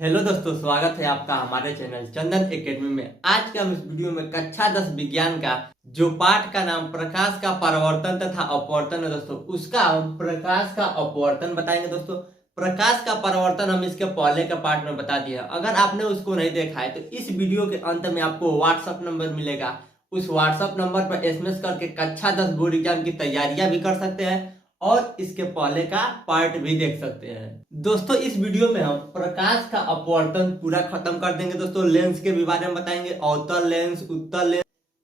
Hello दोस्तों, स्वागत है आपका हमारे चैनल चंदन एकेडमी में। आज के हम इस वीडियो में कक्षा 10 विज्ञान का जो पाठ का नाम प्रकाश का परावर्तन तथा अपवर्तन है दोस्तों, उसका हम प्रकाश का अपवर्तन बताएंगे दोस्तों। प्रकाश का परावर्तन हम इसके पहले के पार्ट में बता दिया। अगर आपने उसको नहीं देखा है तो इस वीडियो के अंत में आपको व्हाट्सएप नंबर मिलेगा। उस व्हाट्सएप नंबर पर एसएमएस करके कक्षा 10 बोर्ड एग्जाम की तैयारियां भी कर सकते हैं और इसके पहले का पार्ट भी देख सकते हैं दोस्तों। इस वीडियो में हम प्रकाश का अपवर्तन पूरा खत्म कर देंगे दोस्तों। लेंस के भी बारे में बताएंगे, अवतल लेंस, उत्तल लेंस।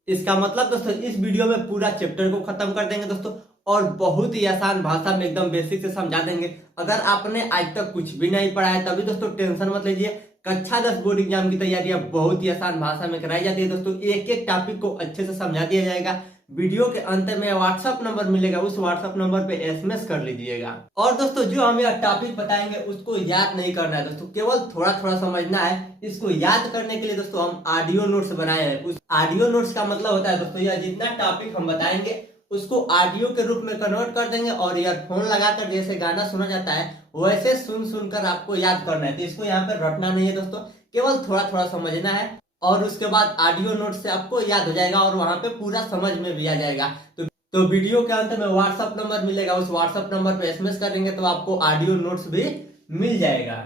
इसका मतलब दोस्तों इस वीडियो में पूरा चैप्टर को खत्म कर देंगे दोस्तों, और बहुत ही आसान भाषा में एकदम बेसिक से समझा देंगे। अगर आपने आज तक कुछ भी नहीं पढ़ा है तभी दोस्तों टेंशन मत लीजिए। कक्षा 10 बोर्ड एग्जाम की तैयारियां बहुत ही आसान भाषा में कराई जाती है दोस्तों। एक एक टॉपिक को अच्छे से समझा दिया जाएगा। वीडियो के अंत में व्हाट्सएप नंबर मिलेगा, उस व्हाट्सएप नंबर पे एसएमएस कर लीजिएगा। और दोस्तों जो हम यह टॉपिक बताएंगे उसको याद नहीं करना है दोस्तों, केवल थोड़ा थोड़ा समझना है। इसको याद करने के लिए दोस्तों हम ऑडियो नोट्स बनाए हैं। उस ऑडियो नोट्स का मतलब होता है दोस्तों, यह जितना टॉपिक हम बताएंगे उसको ऑडियो के रूप में कन्वर्ट कर देंगे और ईयरफोन लगाकर जैसे गाना सुना जाता है वैसे सुन सुनकर आपको याद करना है। तो इसको यहाँ पे रटना नहीं है दोस्तों, केवल थोड़ा थोड़ा समझना है और उसके बाद ऑडियो नोट से आपको याद हो जाएगा और वहां पे पूरा समझ में भी आ जाएगा। तो वीडियो के अंत में व्हाट्सएप नंबर मिलेगा, उस व्हाट्सएप नंबर पे एसएमएस करेंगे तो आपको ऑडियो नोट्स भी मिल जाएगा।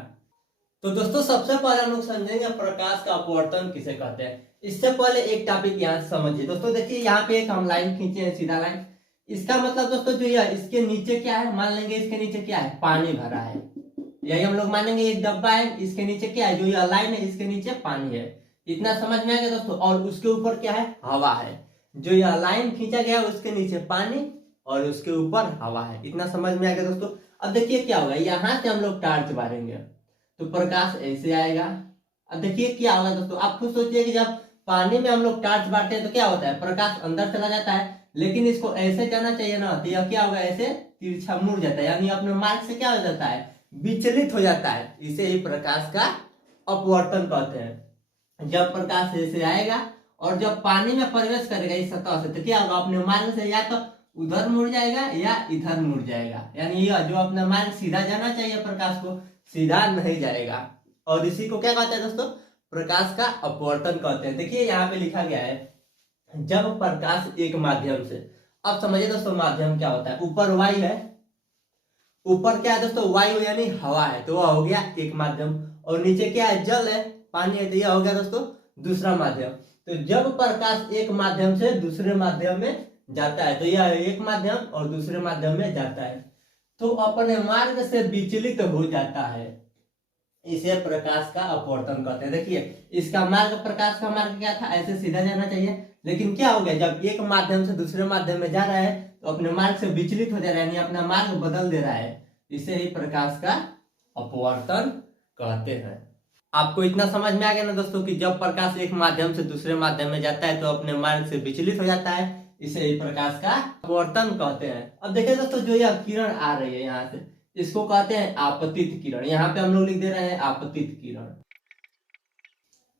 तो दोस्तों सबसे पहले हम लोग समझेंगे प्रकाश का अपवर्तन किसे कहते हैं। इससे पहले एक टॉपिक यहाँ से समझिए दोस्तों। देखिए यहाँ पे एक हम लाइन खींचे हैं, सीधा लाइन। इसका मतलब दोस्तों जो यह इसके नीचे क्या है, मान लेंगे इसके नीचे क्या है, पानी भरा है। यही हम लोग मानेंगे एक डब्बा है, इसके नीचे क्या है, जो यह लाइन है इसके नीचे पानी है। इतना समझ में आ गया दोस्तों। और उसके ऊपर क्या है, हवा है। जो यह लाइन खींचा गया उसके नीचे पानी और उसके ऊपर हवा है। इतना समझ में आ गया दोस्तों। अब देखिए क्या होगा, यहां से हम लोग टॉर्च मारेंगे तो प्रकाश ऐसे आएगा। अब देखिए क्या होगा दोस्तों, आप खुद सोचिए कि जब पानी में हम लोग टॉर्च मारते हैं तो क्या होता है, प्रकाश अंदर चला जाता है। लेकिन इसको ऐसे जाना चाहिए ना, तो यह क्या होगा, ऐसे तिरछा मुड़ जाता है, यानी अपने मार्ग से क्या हो जाता है, विचलित हो जाता है। इसे ही प्रकाश का अपवर्तन कहते हैं। जब प्रकाश ऐसे आएगा और जब पानी में प्रवेश करेगा इस सतह से तो क्या होगा, अपने मार्ग से या तो उधर मुड़ जाएगा या इधर मुड़ जाएगा। यानी यह जो अपना मार्ग सीधा जाना चाहिए प्रकाश को, सीधा नहीं जाएगा। और इसी को क्या कहते हैं दोस्तों, प्रकाश का अपवर्तन कहते हैं। देखिए यहाँ पे लिखा गया है, जब प्रकाश एक माध्यम से। अब समझिए दोस्तों माध्यम क्या होता है। ऊपर वायु है, ऊपर क्या है दोस्तों, वायु यानी हवा है, तो वह हो गया एक माध्यम। और नीचे क्या है, जल है, पानी है, तो यह हो गया दोस्तों दूसरा माध्यम। तो जब प्रकाश एक माध्यम से दूसरे माध्यम में जाता है तो यह एक माध्यम और दूसरे माध्यम में जाता है तो अपने मार्ग से विचलित हो जाता है। इसे प्रकाश का अपवर्तन कहते हैं। देखिए इसका मार्ग, प्रकाश का मार्ग क्या था, ऐसे सीधा जाना चाहिए, लेकिन क्या हो गया, जब एक माध्यम से दूसरे माध्यम में जा रहा है तो अपने मार्ग से विचलित हो जा रहा है, यानी अपना मार्ग बदल दे रहा है। इसे ही प्रकाश का अपवर्तन कहते हैं। आपको इतना समझ में आ गया ना दोस्तों कि जब प्रकाश एक माध्यम से दूसरे माध्यम में जाता है तो अपने मार्ग से विचलित हो जाता है। इसे ही प्रकाश का अपवर्तन कहते हैं। अब देखिए दोस्तों जो यह किरण आ रही है यहाँ से, इसको कहते हैं आपतित किरण। यहाँ पे हम लोग लिख दे रहे हैं आपतित किरण।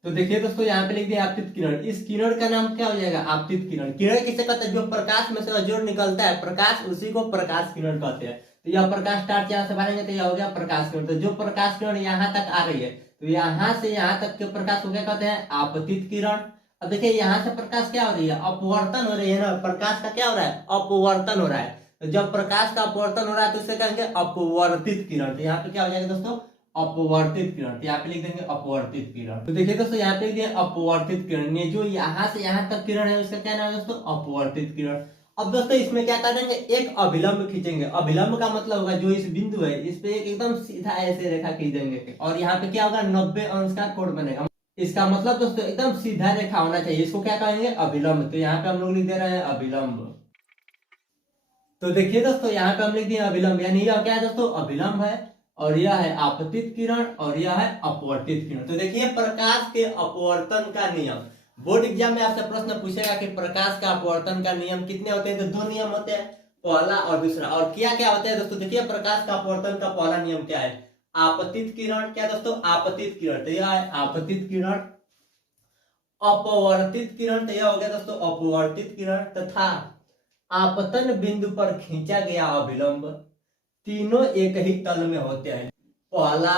तो देखिए दोस्तों यहाँ पे लिख दिया आपतित किरण। इस किरण का नाम क्या हो जाएगा, आपतित किरण। किरण किसे कहते हैं, जो प्रकाश में से जो निकलता है प्रकाश, उसी को प्रकाश किरण कहते हैं। तो यह प्रकाश टॉर्च यहाँ से मारेंगे तो यह हो गया प्रकाश किरण। तो जो प्रकाश किरण यहाँ तक आ रही है तो यहाँ से यहाँ तक के प्रकाश को क्या कहते हैं, आपतित किरण। अब देखिए यहाँ से प्रकाश क्या हो रही है, अपवर्तन हो रही है ना। प्रकाश का क्या हो रहा है, अपवर्तन हो रहा है। तो जब प्रकाश का अपवर्तन हो रहा है तो उसे कहेंगे अपवर्तित किरण। तो यहाँ पे क्या हो जाएगा दोस्तों, अपवर्तित किरण। तो यहाँ पे लिख देंगे अपवर्तित किरण। तो देखिए दोस्तों यहाँ पे लिख दिया अपवर्तित किरण। ये जो यहाँ से यहाँ तक किरण है उसका क्या नाम है दोस्तों, अपवर्तित किरण। अब दोस्तों इसमें क्या करेंगे, एक अभिलंब खींचेंगे। अभिलंब का मतलब होगा जो इस बिंदु है इस पे एक एकदम सीधा ऐसे रेखा खींच देंगे और यहाँ पे क्या होगा, 90 अंश का कोण बनेगा। इसका मतलब दोस्तों एकदम सीधा रेखा होना चाहिए, इसको क्या कहेंगे, अभिलंब। तो यहाँ पे हम लोग लिख दे रहे हैं अभिलंब। तो देखिए दोस्तों यहाँ पे हम लिख दिए अभिलंब, यानी यह क्या है दोस्तों, अभिलंब है। और यह है आपतित किरण और यह है अपवर्तित किरण। तो देखिए प्रकाश के अपवर्तन का नियम, बोर्ड एग्जाम में आपसे प्रश्न पूछेगा कि प्रकाश का अपवर्तन का नियम कितने होते हैं। तो दो नियम होते हैं, पहला और दूसरा। और क्या क्या होता है दोस्तों, देखिए प्रकाश का अपवर्तन का पहला नियम क्या है, आपतित किरण। क्या दोस्तों, आपतित किरण। तो यह है आपतित किरण। अपवर्तित किरण, तो यह हो गया दोस्तों अपवर्तित किरण। तथा आपतन बिंदु पर खींचा गया अभिलंब, तीनों एक ही तल में होते हैं। पहला,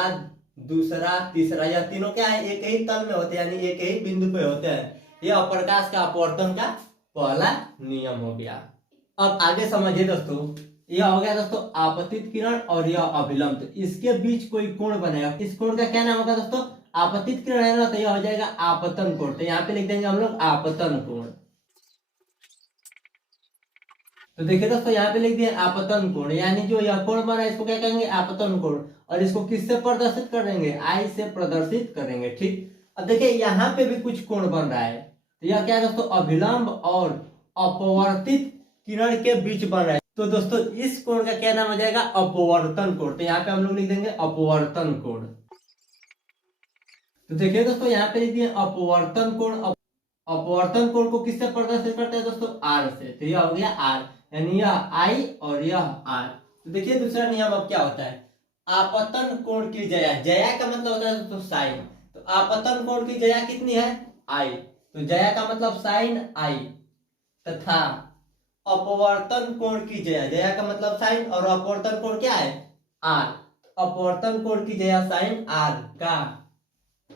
दूसरा, तीसरा, यह तीनों क्या है, एक ही तल में होते हैं, यानी एक ही बिंदु पे होते हैं। यह प्रकाश का अपवर्तन का पहला नियम हो गया। अब आगे समझिए दोस्तों, यह हो गया दोस्तों आपतित किरण और यह अभिलंब। तो इसके बीच कोई कोण बनेगा, इस कोण का क्या नाम होगा दोस्तों, आपतित किरण है ना, तो यह हो जाएगा आपतन कोण। तो यहाँ पे लिख देंगे हम लोग आपतन कोण। तो देखिए दोस्तों यहाँ पे लिख दिया आपतन कोण, यानी जो यह कोण बना है इसको क्या कहेंगे, आपतन कोण। और इसको किससे प्रदर्शित करेंगे, आई से प्रदर्शित करेंगे। ठीक, अब देखिए यहाँ पे भी कुछ कोण बन रहा है, तो यह क्या है दोस्तों, अभिलंब और अपवर्तित किरण के बीच बन रहा है। तो दोस्तों इस कोण का क्या नाम हो जाएगा, अपवर्तन कोण। तो यहाँ पे हम लोग लिख देंगे अपवर्तन कोण। तो देखिए दोस्तों यहाँ पे लिख दिए अपवर्तन कोण। अपवर्तन कोण को किससे प्रदर्शित करते हैं दोस्तों, आर से। तो यह हो गया आर, यानी यह आई और यह आर। तो देखिए दूसरा नियम अब क्या होता है, आपतन कोण की ज्या। ज्या का मतलब होता है दोस्तों साइन। तो आपतन कोण की ज्या कितनी है, आई। तो ज्या का मतलब साइन आई, तथा अपवर्तन कोण की ज्या, ज्या का मतलब साइन और अपवर्तन कोण क्या है, आर। अपवर्तन कोण की ज्या साइन आर का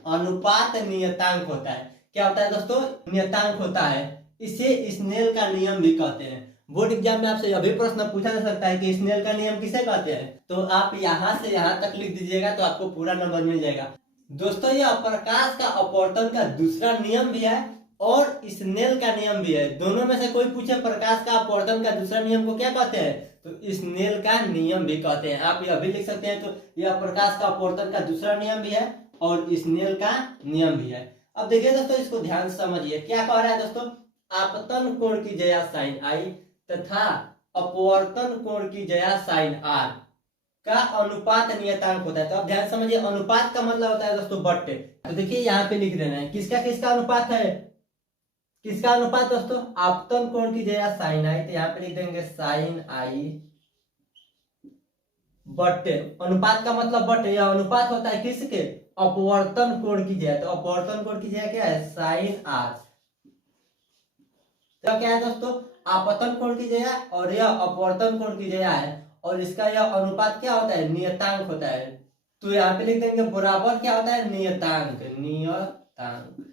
अनुपात नियतांक होता है। क्या होता है दोस्तों, नियतांक होता है। इसे स्नेल का नियम भी कहते हैं। बोर्ड एग्जाम में आपसे यह भी प्रश्न पूछा जा सकता है कि स्नेल का नियम किसे कहते हैं। तो आप यहां से यहां तक लिख दीजिएगा तो आपको पूरा नंबर मिल जाएगा। दोस्तों यह प्रकाश का अपवर्तन का दूसरा नियम भी है और स्नेल का नियम भी है। दोनों में से कोई पूछे प्रकाश का अपवर्तन का दूसरा नियम को क्या कहते हैं, तो स्नेल का नियम भी कहते हैं। आप यह भी लिख सकते हैं। तो यह प्रकाश का अपवर्तन का दूसरा नियम भी है और स्नेल का नियम भी है। अब देखिए दोस्तों इसको ध्यान से समझिए, क्या कह रहा है दोस्तों, आपतन कोण की ज्या साइन आई तथा अपवर्तन कोण की ज्या साइन आर का अनुपात नियतांक होता है। तो अब ध्यान समझिए, अनुपात का मतलब होता है दोस्तों बट्टे। तो देखिए यहाँ पे लिख देना है किसका किसका अनुपात है, किसका अनुपात दोस्तों, आपतन कोण की ज्या साइन आई। तो यहाँ पे लिख देंगे साइन आई बट्टे, अनुपात का मतलब बट्टे। यह अनुपात होता है किसके, अपवर्तन कोण की ज्या। तो अपवर्तन कोण की ज्या क्या है, साइन आर। तो क्या है दोस्तों, आपतन कोण की ज्या और यह अपवर्तन कोण की ज्या है और इसका यह अनुपात क्या होता है, नियतांक होता है। तो यहाँ पे लिख देंगे बराबर क्या होता है, नियतांक, नियतांक।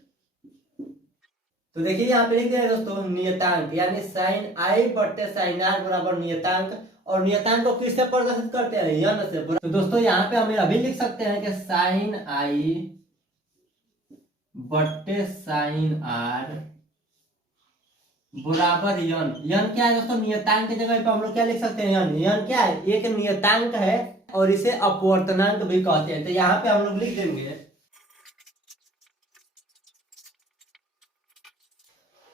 तो देखिए यहाँ पे लिख दिया दोस्तों नियतांक, यानी साइन आई बट्टे साइन आर बराबर नियतांक। और नियतांक को किससे प्रदर्शित करते हैं, यन से। तो दोस्तों यहाँ पे हम अभी लिख सकते हैं कि साइन आई बट्टे साइन आर बराबर यन। यन क्या है दोस्तों, नियतांक की जगह पे हम लोग क्या लिख सकते हैं, यन। यन क्या है, एक नियतांक है और इसे अपवर्तनांक भी कहते हैं। तो यहाँ पे हम लोग लिख देंगे,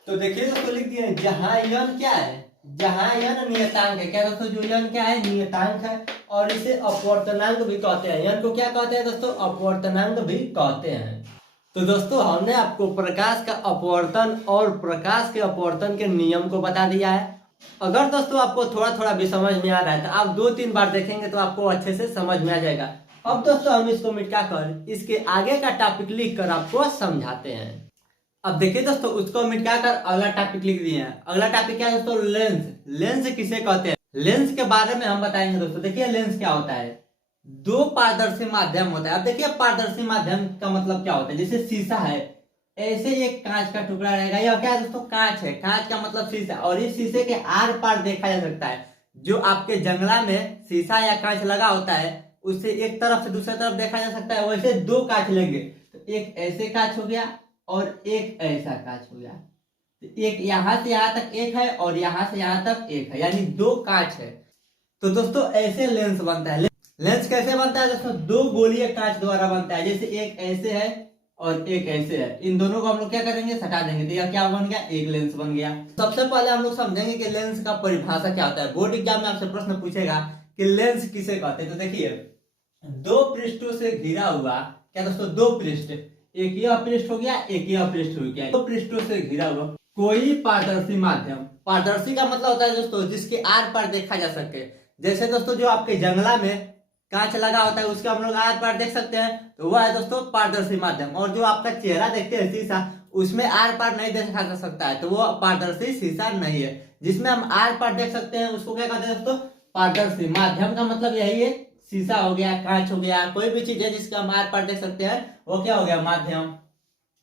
तो देखिए दोस्तों लिख दिए जहां यन क्या है, जहां यन नियतांक है। क्या दोस्तों, जो यन क्या है, नियतांक है और इसे अपवर्तनांक भी कहते हैं। यन को क्या कहते हैं दोस्तों, अपवर्तनांक भी कहते हैं। तो दोस्तों हमने आपको प्रकाश का अपवर्तन और प्रकाश के अपवर्तन के नियम को बता दिया है। अगर दोस्तों आपको थोड़ा थोड़ा भी समझ में आ रहा है तो आप 2-3 बार देखेंगे तो आपको अच्छे से समझ में आ जाएगा। अब दोस्तों हम इसको मिटा कर इसके आगे का टॉपिक लिख कर आपको समझाते हैं। अब देखिए दोस्तों उसको मिटा कर अगला टॉपिक लिख दिए हैं। अगला टॉपिक क्या है दोस्तों, लेंस। लेंस किसे कहते हैं, लेंस के बारे में हम बताएंगे दोस्तों। देखिए लेंस क्या होता है, दो पारदर्शी माध्यम होता है। अब देखिए पारदर्शी माध्यम का मतलब क्या होता है, जैसे शीशा है, ऐसे एक कांच का टुकड़ा रहेगा। यह क्या है दोस्तों, कांच है। कांच का मतलब शीशा, और इस शीशे के आर पार देखा जा सकता है। जो आपके जंगला में शीशा या कांच लगा होता है उससे एक तरफ से दूसरी तरफ देखा जा सकता है। वैसे दो कांच लेंगे तो एक ऐसे कांच हो गया और एक ऐसा कांच हो गया। तो एक यहां से यहां तक एक है और यहां से यहां तक एक है, यानी दो कांच है। तो दोस्तों ऐसे लेंस बनता है। लेंस कैसे बनता है दोस्तों, दो गोलीय कांच द्वारा बनता है। जैसे एक ऐसे है और एक ऐसे है, इन दोनों को हम लोग क्या करेंगे, सटा देंगे। तो यह क्या बन गया, एक लेंस बन गया। सबसे पहले हम लोग समझेंगे कि लेंस का परिभाषा क्या होता है। बोर्ड एग्जाम में आपसे प्रश्न पूछेगा कि लेंस किसे कहते हैं। तो देखिए दो पृष्ठों से घिरा हुआ, क्या दोस्तों, दो पृष्ठ, एक यह पृष्ठ हो गया, एक यह पृष्ठ हो गया, दो पृष्ठों से घिरा हुआ कोई पारदर्शी माध्यम। पारदर्शी का मतलब होता है दोस्तों जिसके आर पार देखा जा सके। जैसे दोस्तों जो आपके जंगला में कांच लगा होता है उसके हम लोग आर पार देख सकते हैं, तो वह है दोस्तों पारदर्शी माध्यम। और जो आपका चेहरा देखते हैं शीशा, उसमें आर पार नहीं देखा जा सकता है, तो वो पारदर्शी शीशा नहीं है। जिसमें हम आर पार देख सकते हैं उसको क्या कहते हैं दोस्तों, पारदर्शी। माध्यम का मतलब यही है शीशा हो गया, कांच हो गया, कोई भी चीज है जिसका हम आर पार देख सकते हैं, वो क्या हो गया माध्यम।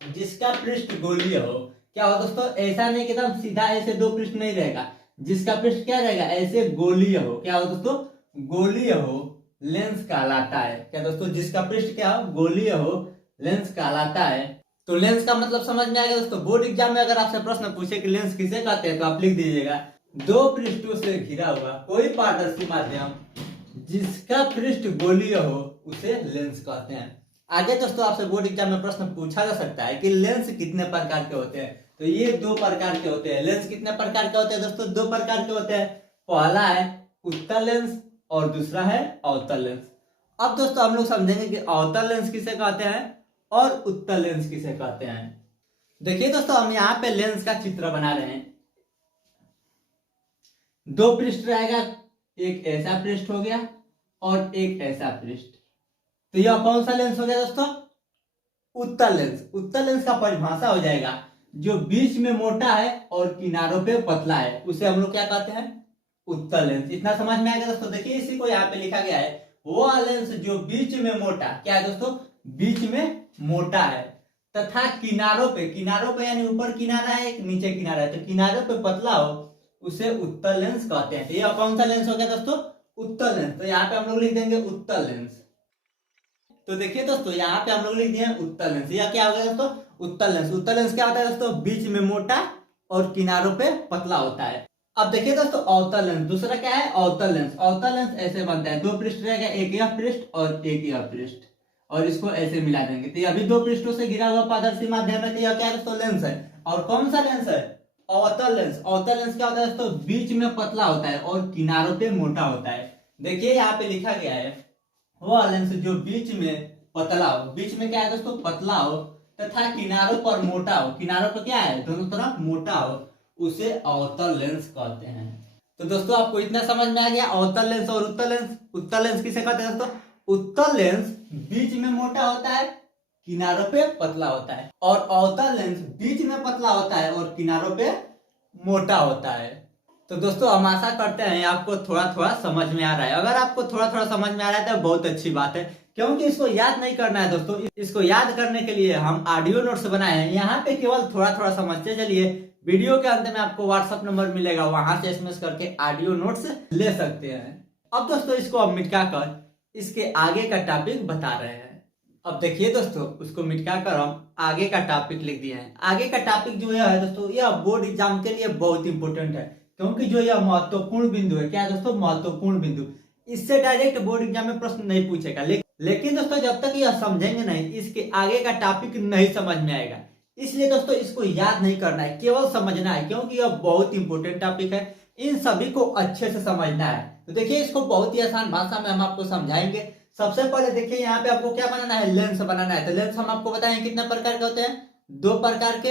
जिसका पृष्ठ गोलीय हो, क्या हो दोस्तों, ऐसा नहीं कि एकदम सीधा ऐसे दो पृष्ठ नहीं रहेगा, जिसका पृष्ठ क्या रहेगा, ऐसे गोलीय हो, क्या हो दोस्तों, गोलीय हो, लेंस कहलाता है। क्या दोस्तों, जिसका पृष्ठ क्या हो, गोलीय हो, लेंस कहलाता है। तो लेंस का मतलब समझ में आ गया दोस्तों। बोर्ड एग्जाम में अगर आपसे प्रश्न पूछे कि लेंस किसे कहते हैं, तो आप लिख दीजिएगा, दो पृष्ठों से घिरा हुआ कोई पारदर्शी माध्यम जिसका पृष्ठ गोलीय हो उसे लेंस कहते हैं। आगे दोस्तों आपसे बोर्ड एग्जाम में प्रश्न पूछा जा सकता है कि लेंस कितने प्रकार के होते हैं, तो ये दो प्रकार के होते हैं। लेंस कितने प्रकार के होते हैं दोस्तों, दो प्रकार के होते हैं। पहला है उत्तल लेंस और दूसरा है अवतल लेंस। अब दोस्तों हम लोग समझेंगे कि अवतल लेंस किसे कहते हैं और उत्तल लेंस किसे कहते हैं। देखिए दोस्तों, हम यहाँ पे लेंस का चित्र बना रहे हैं। दो पृष्ठ रहेगा, एक ऐसा पृष्ठ हो गया और एक ऐसा पृष्ठ। तो यह कौन सा लेंस हो गया दोस्तों, उत्तल लेंस। उत्तल लेंस का परिभाषा हो जाएगा जो बीच में मोटा है और किनारों पे पतला है, उसे हम लोग क्या कहते हैं, उत्तल लेंस। इतना समझ में आ गया दोस्तों। देखिए इसी को यहाँ पे लिखा गया है, वो लेंस जो बीच में मोटा, क्या है दोस्तों, बीच में मोटा है तथा किनारों पे यानी ऊपर किनारा है एक नीचे किनारा है, तो किनारों पे पतला हो उसे उत्तल लेंस कहते हैं। तो यह कौन सा लेंस हो गया दोस्तों, उत्तल लेंस। तो यहाँ पे हम लोग लिख देंगे उत्तल लेंस। तो देखिए दोस्तों, यहाँ पे हम लोग लिख दिए उत्तल लेंस। यह क्या हो गया दोस्तों, उत्तल लेंस। उत्तल लेंस क्या होता है दोस्तों, बीच में मोटा और किनारों पे पतला होता है। अब देखिए दोस्तों अवतल लेंस, दूसरा क्या है, अवतल लेंस। अवतल लेंस ऐसे बनता है, दो पृष्ठ रहेगा, एक यह पृष्ठ और एक यह पृष्ठ, और इसको ऐसे मिला देंगे तो अभी दो पृष्ठों से घिरा हुआ पारदर्शी माध्यम है, तो यह क्या है दोस्तों, लेंस है। और कौन सा लेंस है, अवतल लेंस। अवतल लेंस क्या होता है दोस्तों, बीच में पतला होता है और किनारों पे मोटा होता है। देखिए यहाँ पे लिखा गया है, वह लेंस जो बीच में पतला हो, बीच में क्या है दोस्तों, पतला हो तथा किनारों पर मोटा हो, किनारों पर क्या है, दोनों तरफ मोटा हो, उसे अवतल लेंस कहते हैं। तो दोस्तों आपको इतना समझ में आ गया, अवतल लेंस और उत्तल लेंस। उत्तल लेंस किसे कहते हैं दोस्तों, उत्तल लेंस बीच में मोटा होता है, किनारों पे पतला होता है, और अवतल लेंस बीच में पतला होता है और किनारों पे मोटा होता है। तो दोस्तों हम आशा करते हैं आपको थोड़ा थोड़ा समझ में आ रहा है। अगर आपको थोड़ा थोड़ा समझ में आ रहा है तो बहुत अच्छी बात है, क्योंकि इसको याद नहीं करना है दोस्तों। इसको याद करने के लिए हम ऑडियो नोट्स बनाए हैं, यहाँ पे केवल थोड़ा थोड़ा समझते चलिए। वीडियो के अंत में आपको व्हाट्सएप नंबर मिलेगा, वहां से एसएमएस करके ऑडियो नोट्स ले सकते हैं। अब दोस्तों इसको हम मिटा कर इसके आगे का टॉपिक बता रहे हैं। अब देखिए दोस्तों, उसको मिटा कर हम आगे का टॉपिक लिख दिए हैं। आगे का टॉपिक जो है दोस्तों, यह बोर्ड एग्जाम के लिए बहुत इंपॉर्टेंट है, क्योंकि जो यह महत्वपूर्ण बिंदु है, क्या है दोस्तों, महत्वपूर्ण बिंदु। इससे डायरेक्ट बोर्ड एग्जाम में प्रश्न नहीं पूछेगा, लेकिन दोस्तों जब तक यह समझेंगे नहीं, इसके आगे का टॉपिक नहीं समझ में आएगा। इसलिए दोस्तों इसको याद नहीं करना है, केवल समझना है, क्योंकि यह बहुत इंपॉर्टेंट टॉपिक है। इन सभी को अच्छे से समझना है। तो देखिए इसको बहुत ही आसान भाषा में हम आपको समझाएंगे। सबसे पहले देखिए यहाँ पे आपको क्या बनाना है, लेंस बनाना है। तो लेंस हम आपको बताएं कितने प्रकार के होते हैं, दो प्रकार के,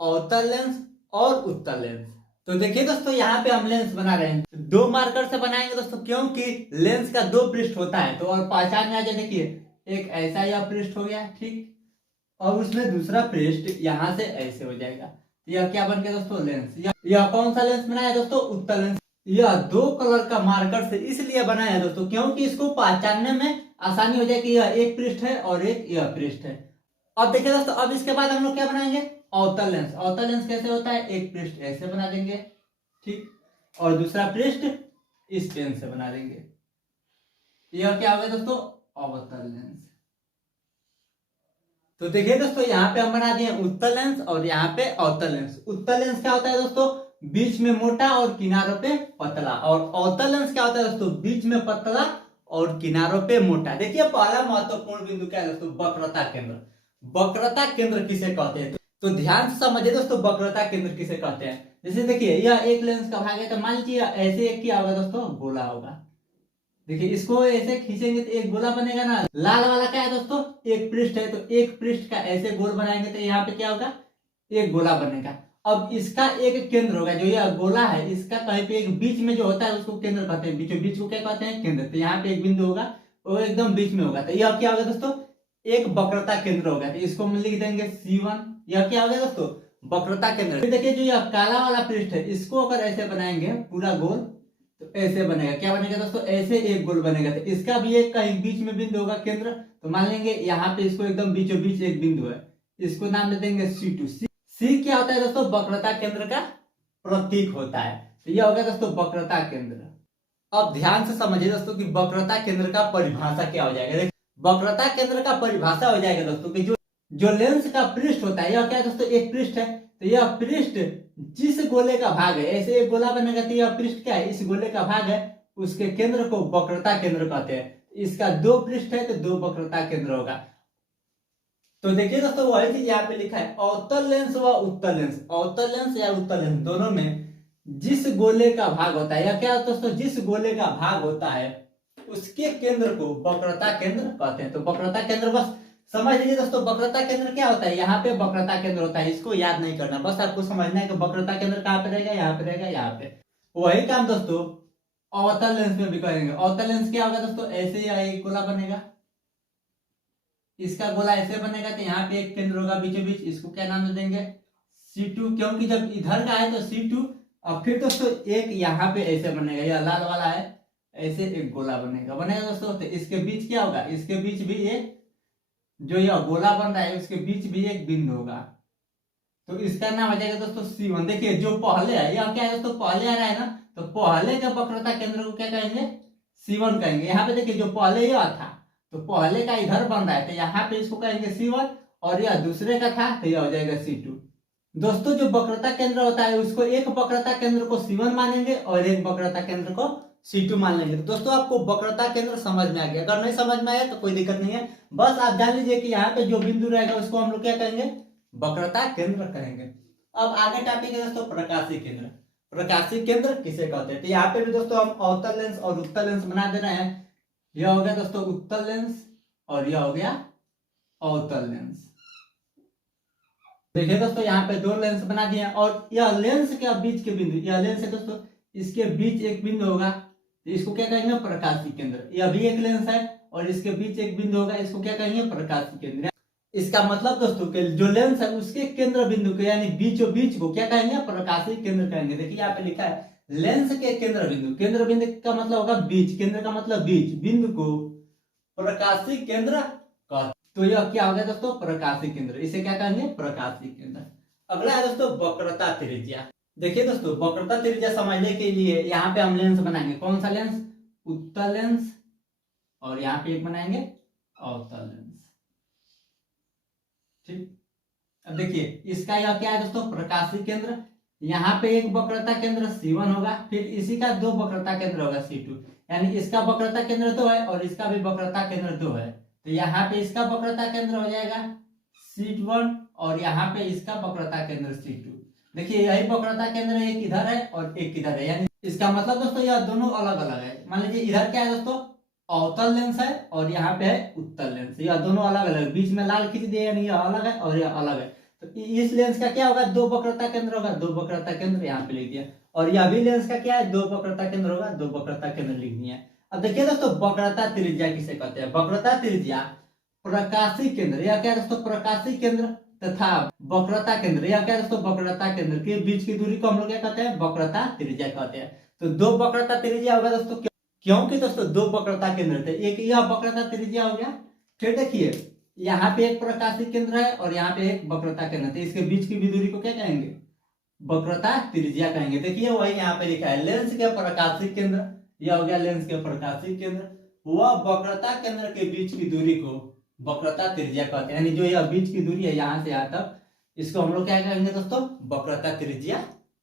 अवतल लेंस और उत्तल लेंस। तो देखिए दोस्तों यहाँ पे हम लेंस बना रहे हैं, दो मार्कर से बनाएंगे दोस्तों, क्योंकि लेंस का दो पृष्ठ होता है। तो और पहचान में आ जाए, देखिए एक ऐसा यह पृष्ठ हो गया, ठीक, और उसमें दूसरा पृष्ठ यहाँ से ऐसे हो जाएगा। यह क्या बन गया दोस्तों, लेंस। यह कौन सा लेंस बनाया दोस्तों, उत्तल लेंस। यह दो कलर का मार्कर से इसलिए बनाया है दोस्तों, क्योंकि इसको पहचानने में आसानी हो जाए कि यह एक पृष्ठ है और एक यह पृष्ठ है। अब देखिए दोस्तों, अब इसके बाद हम लोग क्या बनाएंगे, अवतल लेंस। अवतल लेंस कैसे होता है, एक पृष्ठ ऐसे बना देंगे, ठीक, और दूसरा पृष्ठ इस पेन से बना देंगे। यह क्या हो गया दोस्तों, अवतल लेंस। तो देखिए दोस्तों यहाँ पे हम बना दिए उत्तल लेंस और यहाँ पे अवतल लेंस। उत्तल लेंस क्या होता है दोस्तों, बीच में मोटा और किनारों पे पतला, और अवतल लेंस क्या होता है दोस्तों, बीच में पतला और किनारों पे मोटा। देखिए पहला महत्वपूर्ण बिंदु क्या है दोस्तों, वक्रता केंद्र। वक्रता केंद्र किसे कहते हैं, तो ध्यान से समझिए दोस्तों, वक्रता केंद्र किसे कहते हैं। जैसे देखिए यह एक लेंस का भाग है, तो मान लीजिए ऐसे एक क्या होगा दोस्तों, गोला होगा। देखिए इसको ऐसे खींचेंगे तो एक गोला बनेगा ना। लाल वाला क्या है दोस्तों, एक पृष्ठ है, तो एक पृष्ठ का ऐसे गोल बनाएंगे तो यहाँ पे क्या होगा, एक गोला बनेगा। अब इसका एक केंद्र होगा, जो यह गोला है इसका कहीं पे एक बीच में जो होता है उसको केंद्र कहते हैं, बीचों बीच को क्या कहते हैं, केंद्र। तो यहाँ पे एक बिंदु होगा, वो एकदम बीच में होगा, तो यह क्या होगा दोस्तों, एक वक्रता केंद्र होगा। तो इसको हम लिख देंगे C1। यह क्या होगा दोस्तों, वक्रता केंद्र। देखिए जो यह काला वाला पृष्ठ है, इसको अगर ऐसे बनाएंगे पूरा गोल, तो ऐसे बनेगा, क्या बनेगा दोस्तों, ऐसे एक गोल बनेगा। तो इसका भी एक कहीं बीच में बिंदु होगा केंद्र, तो मान लेंगे यहाँ पे इसको एकदम बीचों बीच एक बिंदु है, इसको नाम दे देंगे C2। सी क्या होता है दोस्तों, वक्रता केंद्र का प्रतीक होता है। तो यह हो गया दोस्तों वक्रता केंद्र। अब ध्यान से समझिए दोस्तों कि वक्रता केंद्र का परिभाषा क्या हो जाएगा। देखिए वक्रता केंद्र का परिभाषा हो जाएगा दोस्तों कि जो लेंस का पृष्ठ होता है, यह क्या है दोस्तों, एक पृष्ठ है। तो यह पृष्ठ जिस गोले का भाग है, ऐसे एक गोला बनेगा तो यह पृष्ठ क्या है, इस गोले का भाग है, उसके केंद्र को वक्रता केंद्र कहते हैं। इसका दो पृष्ठ है तो दो वक्रता केंद्र होगा। तो देखिए दोस्तों वही चीज यहाँ पे लिखा है, अवतल लेंस व उत्तल लेंस, अवतल लेंस या उत्तल लेंस दोनों में जिस गोले का भाग होता है, या क्या दोस्तों, जिस गोले का भाग होता है उसके केंद्र को वक्रता केंद्र कहते हैं। तो वक्रता केंद्र बस समझ लीजिए दोस्तों, वक्रता केंद्र क्या होता है, यहाँ पे वक्रता केंद्र होता है, इसको याद नहीं करना, बस आपको समझना है कि वक्रता केंद्र कहाँ पे रहेगा, यहाँ पे रहेगा, यहाँ पे। वही काम दोस्तों अवतल लेंस में भी करेंगे। अवतल लेंस क्या होगा दोस्तों, ऐसे ही एक गोला बनेगा, इसका गोला ऐसे बनेगा, तो यहाँ पे एक केंद्र होगा बीचों बीच, इसको क्या नाम दे देंगे C2, क्योंकि जब इधर का है तो C2। और फिर दोस्तों एक यहाँ पे ऐसे बनेगा, यह लाल वाला है, ऐसे एक गोला बनेगा दोस्तों। तो इसके बीच क्या होगा, इसके बीच भी एक, जो यह गोला बन रहा है उसके बीच भी एक बिंदु होगा, तो इसका नाम आ जाएगा दोस्तों C1। देखिए जो पहले है, यह क्या है दोस्तों, पहले आ रहा है ना, तो पहले के वक्रता केंद्र को क्या कहेंगे, C1 कहेंगे। यहाँ पे देखिए जो पहले यह था, तो पहले का इधर बन रहा है, तो यहाँ पे इसको कहेंगे C1, और यह दूसरे का था तो यह हो जाएगा C2। दोस्तों जो वक्रता केंद्र होता है उसको एक वक्रता केंद्र को C1 मानेंगे और एक वक्रता केंद्र को C2 मान लेंगे। तो दोस्तों आपको वक्रता केंद्र समझ में आ गया, अगर नहीं समझ में आया तो कोई दिक्कत नहीं है, बस आप जान लीजिए कि यहाँ पे जो बिंदु रहेगा उसको हम लोग क्या कहेंगे, वक्रता केंद्र कहेंगे। अब आगे टॉपिक है दोस्तों प्रकाशीय केंद्र। प्रकाशीय केंद्र किसे कहते हैं, तो यहाँ पे भी दोस्तों हम अवतल लेंस और उत्तल लेंस बना दे रहे हैं। यह हो गया दोस्तों उत्तल लेंस और यह हो गया अवतल लेंस। देखिए दोस्तों यहाँ पे दो लेंस बना दिए हैं, और यह लेंस के बीच के बिंदु, यह लेंस है दोस्तों, इसके बीच एक बिंदु होगा, तो इसको क्या कहेंगे, प्रकाशीय केंद्र। यह भी एक लेंस है और इसके बीच एक बिंदु होगा, इसको क्या कहेंगे, प्रकाशीय केंद्र। इसका मतलब दोस्तों कि जो लेंस है उसके केंद्र बिंदु को, यानी बीचों बीच को क्या कहेंगे, प्रकाशीय केंद्र कहेंगे। देखिए यहाँ पे लिखा है लेंस के केंद्र बिंदु, केंद्र बिंदु का मतलब होगा बीच, केंद्र का मतलब बीच, बिंदु को प्रकाशीय केंद्र कहते। तो यह क्या हो गया दोस्तों, प्रकाशीय केंद्र, इसे क्या कहेंगे, प्रकाशीय केंद्र। अगला है दोस्तों वक्रता त्रिज्या। देखिए दोस्तों वक्रता त्रिज्या समझने के लिए यहाँ पे हम लेंस बनाएंगे, कौन सा लेंस, उत्तल लेंस, और यहाँ पे एक बनाएंगे अवतल लेंस। ठीक, अब देखिए इसका यह क्या है दोस्तों, प्रकाशीय केंद्र। यहाँ पे एक वक्रता केंद्र C1 होगा, फिर इसी का दो वक्रता केंद्र होगा C2, यानी इसका वक्रता केंद्र 2 है और इसका भी वक्रता केंद्र 2 है। तो यहाँ पे इसका वक्रता केंद्र हो जाएगा C1 और यहाँ पे इसका वक्रता केंद्र C2। देखिए यही वक्रता केंद्र एक इधर है और एक इधर है, यानी इसका मतलब दोस्तों यह दोनों अलग अलग है। मान लीजिए इधर क्या है दोस्तों, अवतल लेंस है और यहाँ पे है उत्तल लेंस, यह दोनों अलग अलग, बीच में लाल खींच दिया, यानी यह अलग है और यह अलग है। तो इस लेंस का क्या होगा, दो वक्रता केंद्र होगा, दो वक्रता केंद्र यहाँ पे लिख दिया, और यह भी लेंस का क्या है, दो वक्रता केंद्र होगा, दो वक्रता केंद्र लिख दिया। अब देखिए दोस्तों वक्रता त्रिज्या किसे कहते हैं, वक्रता त्रिज्या प्रकाशीय केंद्र, या क्या दोस्तों, प्रकाशीय केंद्र तथा वक्रता केंद्र, या क्या दोस्तों, वक्रता केंद्र के बीच की दूरी को हम लोग क्या कहते हैं, वक्रता त्रिज्या कहते हैं। तो दो वक्रता त्रिज्या होगा दोस्तों, क्योंकि दोस्तों दो वक्रता केंद्र थे, एक यह वक्रता त्रिज्या हो गया, फिर देखिए यहाँ पे एक प्रकाशीय केंद्र है और यहाँ पे एक वक्रता केंद्र है, इसके बीच की भी दूरी को क्या कहेंगे, वक्रता त्रिज्या कहेंगे। देखिए वही यहाँ पे लिखा है लेंस के प्रकाशीय केंद्र, यह हो गया लेंस के प्रकाशीय केंद्र, वह वक्रता केंद्र के बीच की दूरी को वक्रता त्रिज्या कहते हैं, यानी जो यह बीच की दूरी है यहाँ से यहाँ तक, इसको हम लोग क्या कहेंगे दोस्तों, वक्रता त्रिज्या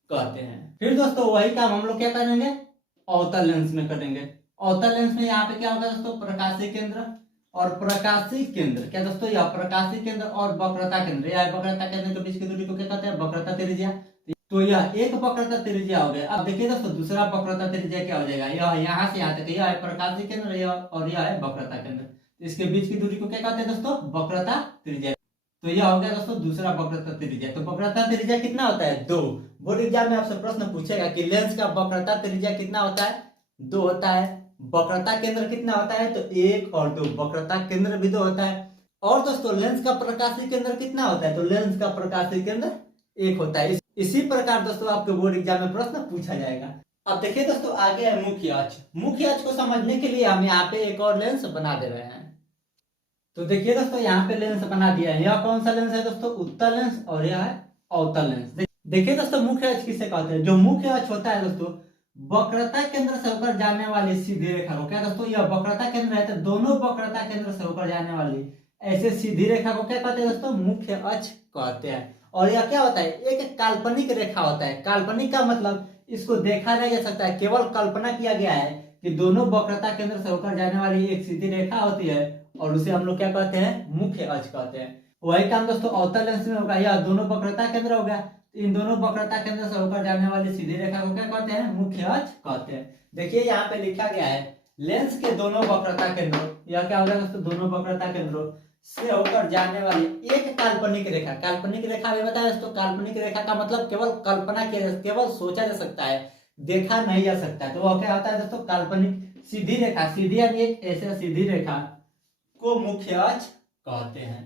कहते हैं। फिर दोस्तों वही काम हम लोग क्या करेंगे, अवतल लेंस में करेंगे। अवतल लेंस में यहाँ पे क्या होगा दोस्तों, प्रकाशीय केंद्र और प्रकाशीय केंद्र, क्या दोस्तों, यह प्रकाशीय केंद्र और वक्रता केंद्र, या वक्रता केंद्र के बीच की दूरी को क्या कहते हैं, वक्रता त्रिज्या। तो यह एक वक्रता त्रिज्या हो गया। अब देखिए दोस्तों दूसरा वक्रता त्रिज्या क्या हो जाएगा, यह यहाँ से यहाँ तक, यह है प्रकाशीय केंद्र, यह और यह है वक्रता केंद्र, इसके बीच की दूरी को क्या कहते हैं दोस्तों, वक्रता त्रिज्या। तो यह हो गया दोस्तों दूसरा वक्रता त्रिज्या। तो वक्रता त्रिज्या कितना होता है, 2। बोर्ड एग्जाम में आपसे प्रश्न पूछेगा कि लेंस का वक्रता त्रिज्या कितना होता है, 2 होता है। वक्रता केंद्र कितना होता है, तो 1 और 2, वक्रता केंद्र भी 2 होता है। और दोस्तों लेंस का प्रकाशीय केंद्र कितना होता है, तो लेंस का प्रकाशीय केंद्र 1 होता है। इसी प्रकार दोस्तों आपके बोर्ड एग्जाम में प्रश्न पूछा जाएगा। अब देखिए दोस्तों, आगे है मुख्य अक्ष। मुख्य अक्ष को समझने के लिए हम यहाँ पे एक और लेंस बना दे रहे हैं। तो देखिए दोस्तों, यहाँ पे लेंस बना दिया है। यह कौन सा लेंस है दोस्तों? उत्तल लेंस, और यह है अवतल लेंस। देखिए दोस्तों, मुख्य अक्ष किसे कहते हैं? जो मुख्य अक्ष होता है दोस्तों, वक्रता केंद्र से होकर जाने वाली सीधी रेखा को, क्या दोस्तों, यह वक्रता केंद्र है, तो दोनों वक्रता केंद्र से होकर जाने वाली ऐसे सीधी रेखा को क्या कहते हैं दोस्तों? मुख्य अक्ष कहते हैं। और यह क्या होता है? एक काल्पनिक रेखा होता है। काल्पनिक का मतलब इसको देखा नहीं जा सकता है, केवल कल्पना किया गया है कि दोनों वक्रता केंद्र से होकर जाने वाली एक सीधी रेखा होती है, और उसे हम लोग क्या कहते हैं? मुख्य अक्ष कहते हैं। वही काम दोस्तों अवतल लेंस में होगा। यह दोनों वक्रता केंद्र हो गया, इन दोनों वक्रता केंद्र से होकर जाने वाली सीधी रेखा को क्या कहते हैं? मुख्य अक्ष कहते हैं। देखिए यहाँ पे लिखा गया है, लेंस के दोनों वक्रता केंद्रों, यह क्या हो गया दोस्तों? दोनों वक्रता केंद्रों से होकर जाने वाली एक काल्पनिक रेखा। काल्पनिक रेखा भी बताया दोस्तों, काल्पनिक रेखा का मतलब केवल कल्पना किया, केवल सोचा जा सकता है, देखा नहीं जा सकता है। तो वह क्या होता है दोस्तों? काल्पनिक सीधी रेखा। सीधी यानी एक ऐसे सीधी रेखा को मुख्य अक्ष कहते हैं।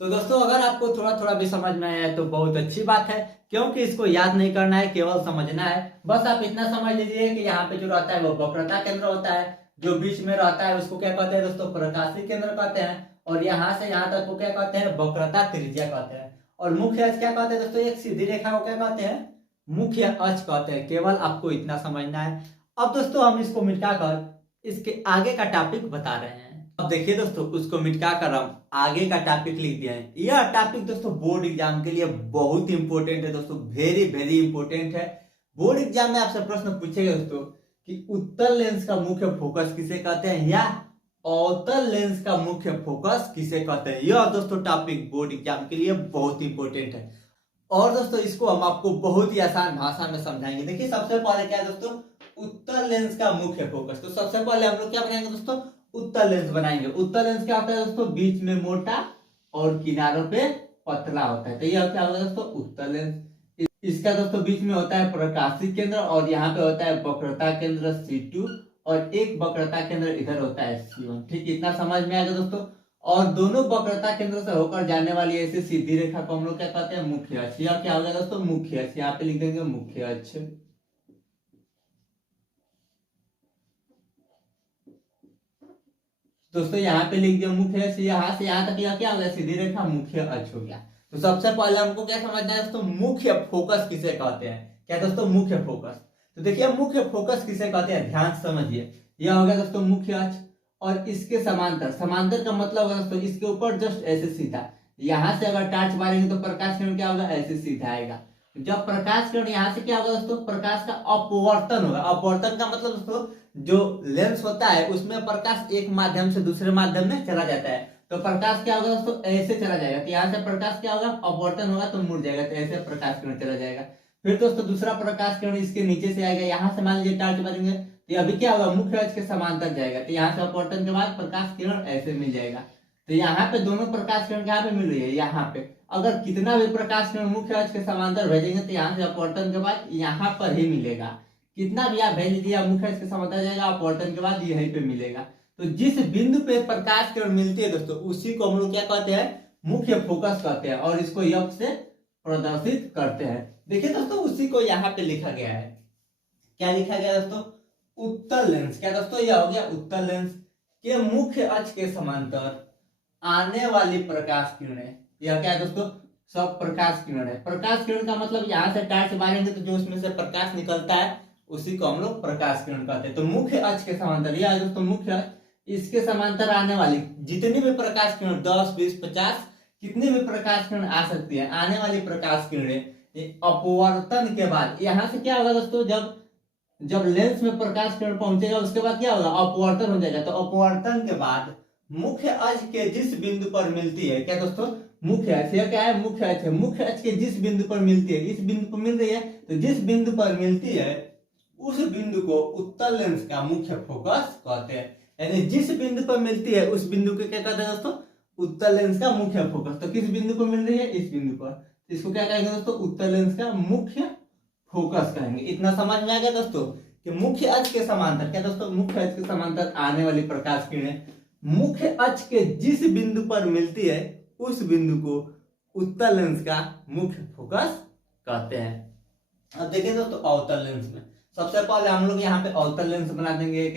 तो दोस्तों, अगर आपको थोड़ा थोड़ा भी समझ में आया है तो बहुत अच्छी बात है, क्योंकि इसको याद नहीं करना है, केवल समझना है। बस आप इतना समझ लीजिए कि यहाँ पे जो रहता है वो वक्रता केंद्र होता है, जो बीच में रहता है उसको क्या कहते हैं दोस्तों? प्रकाशीय केंद्र कहते हैं। और यहाँ से यहाँ तक को क्या कहते हैं? वक्रता त्रिज्या कहते हैं। और मुख्य अक्ष क्या कहते हैं दोस्तों? एक सीधी रेखा को क्या कहते हैं? मुख्य अक्ष कहते हैं। केवल आपको इतना समझना है। अब दोस्तों, हम इसको मिटाकर इसके आगे का टॉपिक बता रहे हैं। अब देखिए दोस्तों, उसको मिटाकर हम आगे का टॉपिक लिख दिए हैं। यह टॉपिक दोस्तों बोर्ड एग्जाम के लिए बहुत इंपॉर्टेंट है दोस्तों, वेरी वेरी इंपॉर्टेंट है। बोर्ड एग्जाम में आपसे प्रश्न पूछेगा दोस्तों कि उत्तल लेंस का मुख्य फोकस किसे कहते हैं, या अवतल लेंस का मुख्य फोकस किसे कहते हैं। यह दोस्तों टॉपिक बोर्ड एग्जाम के लिए बहुत इंपॉर्टेंट है। और दोस्तों, इसको हम आपको बहुत ही आसान भाषा में समझाएंगे। देखिए, सबसे पहले क्या है दोस्तों? उत्तल लेंस का मुख्य फोकस। तो सबसे पहले हम लोग क्या बनाएंगे दोस्तों? उत्तल लेंस बनाएंगे। उत्तल लेंस क्या होता है दोस्तों? बीच में मोटा और किनारों पे पतला होता है। तो यह क्या होगा दोस्तों? उत्तल लेंस। इसका दोस्तों बीच में होता है प्रकाशित केंद्र, और यहाँ पे होता है वक्रता केंद्र C2, और एक वक्रता केंद्र इधर होता है C1। ठीक, इतना समझ में आएगा दोस्तों। और दोनों वक्रता केंद्र से होकर जाने वाली ऐसी सीधी रेखा को हम लोग क्या कहते हैं? मुख्य अक्ष। यह क्या होगा दोस्तों? मुख्य अक्ष। यहाँ पे लिख देंगे मुख्य अक्ष। दोस्तों यहाँ पे लिख दिया मुख्य अक्ष। यहाँ से यहाँ तक यह क्या हो गया? सीधी रेखा, मुख्य अक्ष हो गया। तो सबसे पहले हमको क्या समझना है दोस्तों? मुख्य फोकस किसे कहते हैं? क्या दोस्तों? मुख्य फोकस। तो देखिए, मुख्य फोकस किसे कहते हैं, ध्यान से समझिए। यह हो गया दोस्तों मुख्य अक्ष, और इसके समांतर। समांतर का मतलब होगा दोस्तों इसके ऊपर जस्ट ऐसे सीधा। यहाँ से अगर टार्च मारेंगे तो प्रकाश किरण क्या होगा? ऐसे सीधा आएगा। जब प्रकाश किरण यहाँ से क्या होगा दोस्तों? प्रकाश का अपवर्तन होगा। अपवर्तन का मतलब दोस्तों, जो लेंस होता है उसमें प्रकाश एक माध्यम से दूसरे माध्यम में चला जाता है। तो प्रकाश क्या होगा दोस्तों? ऐसे चला जाएगा। तो यहाँ से प्रकाश क्या होगा? अपवर्तन होगा तो मुड़ जाएगा, तो ऐसे प्रकाश किरण चला जाएगा। फिर दोस्तों दूसरा प्रकाश किरण इसके नीचे से आएगा। यहाँ से मान लीजिए टार्च मारेंगे तो अभी क्या होगा? मुख्य अक्ष के समांतर जाएगा। तो यहाँ से अपवर्तन के बाद प्रकाश किरण ऐसे मिल जाएगा। तो यहाँ पे दोनों प्रकाश किरण कहाँ पे मिल रही है? यहाँ पे। अगर कितना भी प्रकाश किरण मुख्य अक्ष के समांतर भेजेंगे तो यहाँ से अपवर्तन के बाद यहाँ पर ही मिलेगा। कितना भी आप भेज लीजिए, मुख्य अक्ष के समांतर जाएगा, अपवर्तन के बाद यहीं पे मिलेगा। तो जिस बिंदु पे प्रकाश किरण मिलती है दोस्तों, उसी को हम लोग क्या कहते हैं? मुख्य फोकस कहते हैं, और इसको योग से प्रदर्शित करते हैं। देखिए दोस्तों, उसी को यहाँ पे लिखा गया है। क्या लिखा गया दोस्तों? उत्तल लेंस। क्या दोस्तों? यह हो गया उत्तल लेंस के मुख्य अक्ष के समांतर आने वाली प्रकाश किरणें। यह क्या है दोस्तों? सब प्रकाश किरण है। प्रकाश किरण का मतलब यहाँ से टार्च मारेंगे तो जो उसमें से प्रकाश निकलता है उसी को हम लोग प्रकाश किरण कहते हैं। तो मुख्य अक्ष के समांतर, यह है दोस्तों मुख्य अक्ष, इसके समांतर आने वाली जितनी भी प्रकाश किरण 10, 20, 50 कितनी भी प्रकाश किरण आ सकती है, आने वाली प्रकाश किरणें अपवर्तन के बाद यहाँ से क्या होगा दोस्तों? जब लेंस में प्रकाश किरण पहुंचेगा उसके बाद क्या होगा? अपवर्तन हो जाएगा। तो अपवर्तन के बाद मुख्य अक्ष के जिस बिंदु पर मिलती है, क्या दोस्तों? मुख्य अक्ष। यह क्या है? मुख्य अक्ष है। मुख्य अक्ष के जिस बिंदु पर मिलती है, इस बिंदु पर मिल रही है, तो जिस बिंदु पर मिलती है उस बिंदु को उत्तल लेंस का मुख्य फोकस कहते हैं। यानी जिस बिंदु पर मिलती है उस बिंदु को क्या कहते हैं दोस्तों? उत्तल लेंस का मुख्य फोकस। तो किस बिंदु पर मिल रही है? इस बिंदु पर। इसको क्या कहेंगे दोस्तों? उत्तल लेंस का मुख्य फोकस कहेंगे। इतना समझ में आ गया दोस्तों कि मुख्य अक्ष के समांतर, क्या दोस्तों? मुख्य अक्ष के समांतर आने वाली प्रकाश किरणें मुख्य अक्ष के जिस बिंदु पर मिलती है उस बिंदु को उत्तल लेंस का मुख्य फोकस कहते हैं। अब देखिए दोस्तों अवतल लेंस में सबसे पहले हम लोग यहाँ पे अवतल लेंस बना देंगे एक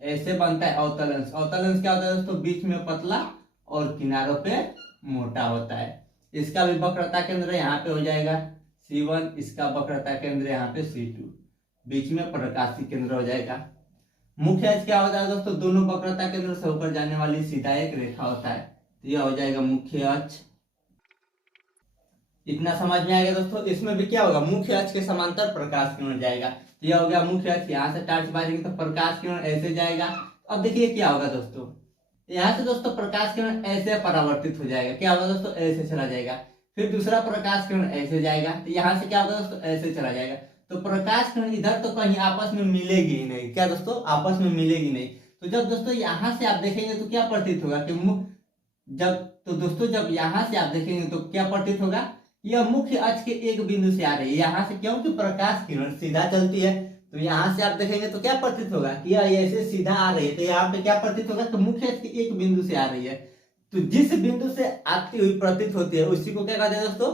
ऐसे बनता है अवतल लेंस। अवतल लेंस क्या होता है दोस्तों, बीच में पतला और किनारों पे मोटा होता है। इसका भी वक्रता केंद्र यहाँ पे हो जाएगा C1, इसका वक्रता केंद्र यहाँ पे C2, बीच में प्रकाशीय केंद्र हो जाएगा। मुख्य अक्ष क्या होता है दोस्तों, दोनों वक्रता केंद्र से होकर जाने वाली सीधा एक रेखा होता है, तो यह हो जाएगा मुख्य अक्ष। इतना समझ में आएगा दोस्तों। इसमें भी क्या होगा, मुख्य अक्ष के समांतर प्रकाश किरण जाएगा, तो यह हो गया मुख्य अक्ष। यहाँ से टॉर्च मारेंगे तो प्रकाश किरण ऐसे जाएगा। अब देखिए क्या होगा दोस्तों, यहाँ से दोस्तों प्रकाश किरण ऐसे परावर्तित हो जाएगा। क्या होगा दोस्तों, ऐसे चला जाएगा। फिर दूसरा प्रकाश किरण ऐसे जाएगा, तो यहाँ से क्या होगा दोस्तों, ऐसे चला जाएगा। तो प्रकाश किरण इधर तो कहीं आपस में मिलेगी ही नहीं। क्या दोस्तों, आपस में मिलेगी नहीं। तो जब दोस्तों यहाँ से आप देखेंगे तो क्या प्रतीत होगा कि जब यहाँ से आप देखेंगे तो क्या प्रतीत होगा, यह मुख्य अक्ष के एक बिंदु से आ रही है। यहाँ से क्योंकि प्रकाश किरण सीधा चलती है, तो यहाँ से आप देखेंगे तो क्या प्रतीत होगा कि यह ऐसे सीधा आ रही है। तो यहाँ पे क्या प्रतीत होगा कि मुख्य अक्ष के एक बिंदु से आ रही है। तो जिस बिंदु से आती हुई प्रतीत होती है उसी को क्या कहते हैं दोस्तों,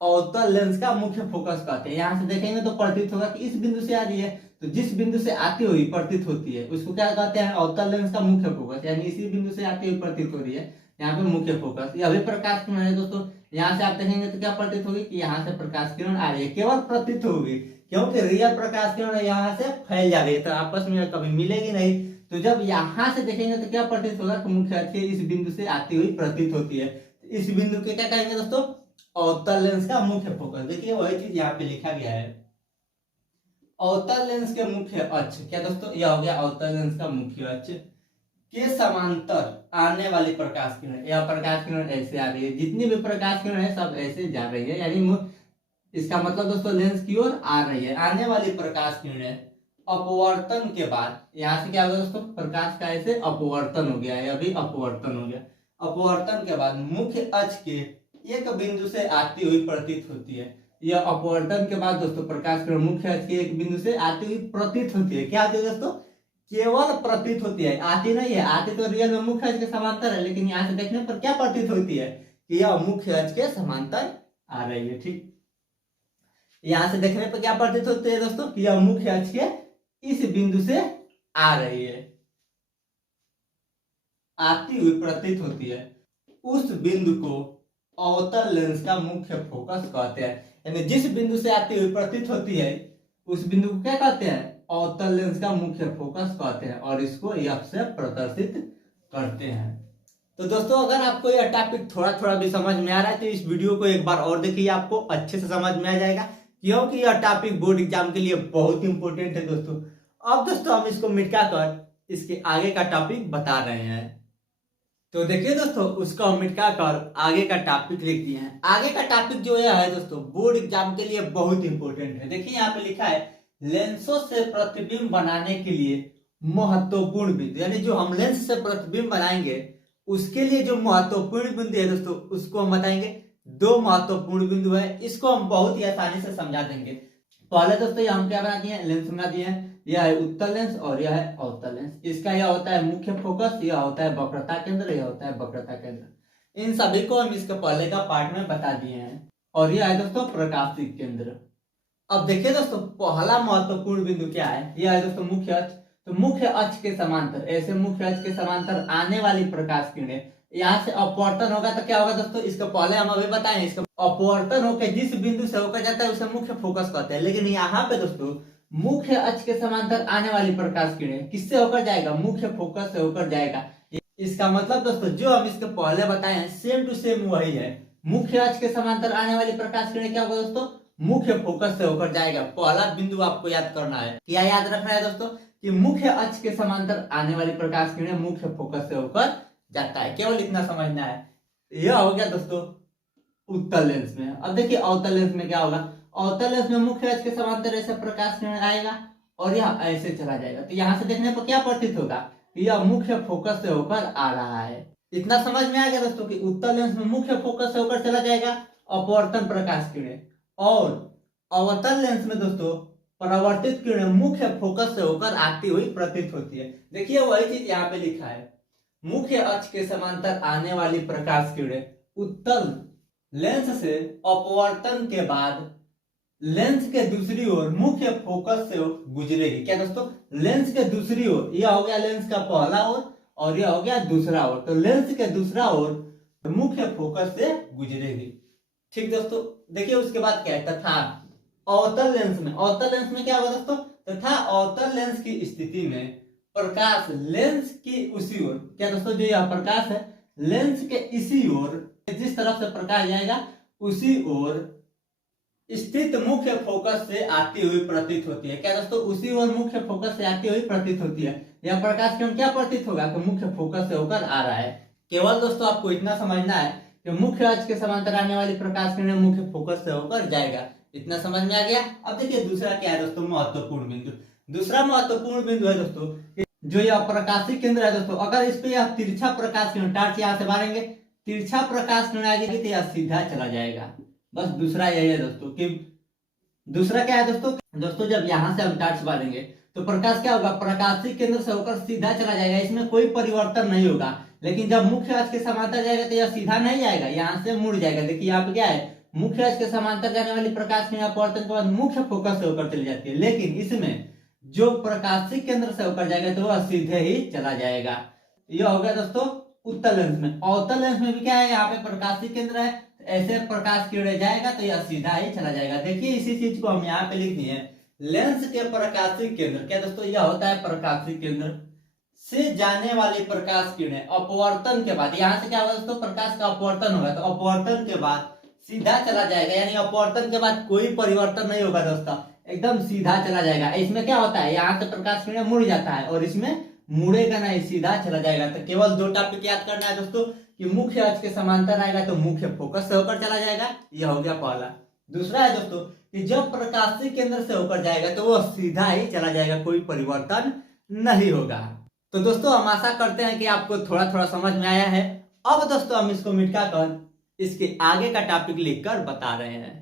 अवतल लेंस का मुख्य फोकस कहते हैं। यहाँ से देखेंगे तो प्रतीत होगा कि इस बिंदु से आ रही है, तो जिस बिंदु से आती हुई प्रतीत होती है उसको क्या कहते हैं, अवतल लेंस का मुख्य फोकस। यानी इसी बिंदु से आती हुई प्रतीत हो रही है, यहाँ पे मुख्य फोकस। यह भी प्रकाश किरण है दोस्तों। यहाँ से आप देखेंगे तो क्या प्रतीत होगी कि यहाँ से प्रकाश किरण आ रही है, केवल प्रतीत होगी, क्योंकि रियल प्रकाश किरण यहाँ से फैल जा रही है, तो आपस में कभी मिलेगी नहीं। तो जब यहाँ से देखेंगे तो क्या प्रतीत होगा कि मुख्य अक्ष इस बिंदु से आती हुई प्रतीत होती है। इस बिंदु के क्या कहेंगे दोस्तों, अवतल लेंस का मुख्य फोकस। देखिए वही चीज यहाँ पे लिखा गया है, अवतल लेंस के मुख्य अक्ष। क्या दोस्तों, यह हो गया अवतल लेंस का मुख्य अक्ष के समांतर आने वाली प्रकाश किरण। यह प्रकाश किरण ऐसे आ रही है, जितनी भी प्रकाश किरण है सब ऐसे जा रही है। यानी इसका मतलब दोस्तों लेंस की ओर आ रही है। आने वाली प्रकाश किरण अपवर्तन के बाद, यहाँ से क्या होगा दोस्तों, प्रकाश का ऐसे अपवर्तन हो गया है, अभी अपवर्तन हो गया। अपवर्तन के बाद मुख्य अक्ष के एक बिंदु से आती हुई प्रतीत होती है। यह अपवर्तन के बाद दोस्तों प्रकाश किरण मुख्य अक्ष के एक बिंदु से आती हुई प्रतीत होती है। क्या आती है दोस्तों, केवल प्रतीत होती है, आती नहीं है। आती तो रियल में मुख्य अक्ष के समांतर है, लेकिन यहाँ से देखने पर क्या प्रतीत होती है कि यह मुख्य अक्ष के समांतर आ रही है। ठीक, यहाँ से देखने पर क्या प्रतीत होती है दोस्तों कि यह मुख्य अक्ष के इस बिंदु से आ रही है, आती हुई प्रतीत होती है। उस बिंदु को अवतल लेंस का मुख्य फोकस कहते हैं। यानी जिस बिंदु से आती हुई प्रतीत होती है उस बिंदु को क्या कहते हैं, अवतल लेंस का मुख्य फोकस कहते हैं, और इसको F से प्रदर्शित करते हैं। तो दोस्तों अगर आपको यह टॉपिक थोड़ा थोड़ा भी समझ में आ रहा है तो इस वीडियो को एक बार और देखिए, आपको अच्छे से समझ में आ जाएगा, क्योंकि यह टॉपिक बोर्ड एग्जाम के लिए बहुत इंपॉर्टेंट है दोस्तों। अब दोस्तों हम इसको मिटा कर इसके आगे का टॉपिक बता रहे हैं। तो देखिए दोस्तों, उसका मिटा कर आगे का टॉपिक लिख दिए हैं। आगे का टॉपिक जो है दोस्तों बोर्ड एग्जाम के लिए बहुत इंपॉर्टेंट है। देखिए यहाँ पे लिखा है, लेंसों से प्रतिबिंब बनाने के लिए महत्वपूर्ण बिंदु। यानी जो हम लेंस से प्रतिबिंब बनाएंगे उसके लिए जो महत्वपूर्ण बिंदु है दोस्तों उसको हम बताएंगे। दो महत्वपूर्ण बिंदु है, इसको हम बहुत ही आसानी से समझा देंगे। पहले दोस्तों हम क्या बना दिए हैं, लेंस बना दिए हैं। यह है उत्तल लेंस और यह है अवतल लेंस। इसका यह होता है मुख्य फोकस, यह होता है वक्रता केंद्र, यह होता है वक्रता केंद्र। इन सभी को हम इसके पहले का पार्ट में बता दिए हैं। और यह है दोस्तों प्रकाशीय केंद्र। अब देखिए दोस्तों पहला महत्वपूर्ण बिंदु क्या है, यह है दोस्तों मुख्य अक्ष। तो मुख्य अक्ष के समांतर, ऐसे मुख्य अक्ष के समांतर आने वाली प्रकाश किरणें, यहाँ से अपवर्तन होगा तो क्या होगा दोस्तों, इसको पहले हम अभी बताएं। इसका अपवर्तन होकर जिस बिंदु से होकर जाता है उसे मुख्य फोकस कहते हैं। लेकिन यहाँ पे दोस्तों मुख्य अक्ष के समांतर आने वाली प्रकाश किरणें किससे होकर जाएगा, मुख्य फोकस से होकर जाएगा। इसका मतलब दोस्तों जो हम इसके पहले बताए हैं सेम टू सेम वही है। मुख्य अक्ष के समांतर आने वाली प्रकाश किरणें क्या होगा दोस्तों, मुख्य फोकस से होकर जाएगा। पहला बिंदु आपको याद करना है, क्या याद रखना है दोस्तों, कि मुख्य अक्ष के समांतर आने वाली प्रकाश किरणें मुख्य फोकस से होकर जाता है। केवल इतना समझना है। यह हो गया दोस्तों उत्तल लेंस में। अब देखिए अवतल लेंस में क्या होगा, अवतल लेंस में मुख्य अक्ष के समांतर ऐसे प्रकाश किरण आएगा और यह ऐसे चला जाएगा। तो यहाँ से देखने पर क्या प्रतीत होगा कि यह मुख्य फोकस से होकर आ रहा है। इतना समझ में आ गया दोस्तों कि उत्तल लेंस में मुख्य फोकस से होकर चला जाएगा अपवर्तन प्रकाश किरणें, और अवतल लेंस में दोस्तों परावर्तित किरणें मुख्य फोकस से होकर आती हुई प्रतीत होती है। देखिए वही चीज यहाँ पे लिखा है, मुख्य अक्ष के समांतर आने वाली प्रकाश किरणें उत्तल लेंस से अपवर्तन के बाद लेंस के दूसरी ओर मुख्य फोकस से गुजरेगी। क्या दोस्तों, लेंस के दूसरी ओर, यह हो गया लेंस का पहला ओर और यह हो गया दूसरा ओर, तो लेंस के दूसरा ओर मुख्य फोकस से गुजरेगी। ठीक दोस्तों, देखिए उसके बाद क्या है, तथा अवतल लेंस में, अवतल लेंस में क्या होगा दोस्तों, तथा अवतल लेंस की स्थिति में प्रकाश लेंस की उसी ओर, क्या दोस्तों, जो यह प्रकाश है लेंस के इसी ओर, जिस तरफ से प्रकाश जाएगा उसी ओर स्थित मुख्य फोकस से आती हुई प्रतीत होती है। क्या दोस्तों, उसी ओर मुख्य फोकस से आती हुई प्रतीत होती है। यह प्रकाश किरण क्या प्रतीत होगा, तो मुख्य फोकस से होकर आ रहा है। केवल दोस्तों आपको इतना समझना है कि मुख्य अक्ष के समांतर आने वाली प्रकाश किरण मुख्य फोकस से होकर जाएगा। इतना समझ में आ गया। अब देखिए दूसरा क्या है दोस्तों, महत्वपूर्ण बिंदु। दूसरा महत्वपूर्ण बिंदु है दोस्तों, जो यह प्रकाशी केंद्र है दोस्तों, अगर इस पे यह तिरछा प्रकाश किरण टॉर्च यहाँ से मारेंगे, तिरछा प्रकाश किरण आएगी तो यह सीधा चला जाएगा। बस दूसरा यही है दोस्तों कि दूसरा क्या है दोस्तों, जब यहाँ से हम टॉर्च मारेंगे तो प्रकाश क्या होगा, प्रकाशी केंद्र से होकर सीधा चला जाएगा, इसमें कोई परिवर्तन नहीं होगा। लेकिन जब मुख्य अक्ष के समांतर जाएगा तो यह सीधा नहीं जाएगा, यहाँ से मुड़ जाएगा। देखिए यहाँ पे क्या है, मुख्य अक्ष के समांतर जाने वाली प्रकाश किरण अपवर्तन के बाद मुख्य फोकस से होकर चली जाती है, लेकिन इसमें जो प्रकाशी केंद्र से होकर जाएगा तो वह सीधे ही चला जाएगा। यह हो गया दोस्तों उत्तल लेंस में। अवतल लेंस में भी क्या है, यहाँ पे प्रकाशी केंद्र है, ऐसे प्रकाश किरण जाएगा तो यह सीधा ही चला जाएगा। देखिए इसी चीज को हम यहाँ पे लिख दिए, लेंस के प्रकाशी केंद्र, क्या दोस्तों, यह होता है प्रकाशी केंद्र से जाने वाली प्रकाश किरण अपवर्तन के बाद, यहाँ से क्या होगा दोस्तों, प्रकाश का अपवर्तन होगा, तो अपवर्तन के बाद सीधा चला जाएगा, यानी अपवर्तन के बाद कोई परिवर्तन नहीं होगा दोस्तों, एकदम सीधा चला जाएगा। इसमें क्या होता है, यहाँ से प्रकाश किरण मुड़ जाता है और इसमें मुड़ेगा नहीं, सीधा चला जाएगा। तो केवल दो टॉपिक याद करना है दोस्तों कि मुख्य अक्ष के समांतर आएगा तो मुख्य फोकस से होकर चला जाएगा, यह हो गया पहला। दूसरा है दोस्तों कि जब प्रकाशी केंद्र से होकर जाएगा तो वह सीधा ही चला जाएगा, कोई परिवर्तन नहीं होगा। तो दोस्तों हम आशा करते हैं कि आपको थोड़ा थोड़ा समझ में आया है। अब दोस्तों हम इसको मिटा कर इसके आगे का टॉपिक लिखकर बता रहे हैं।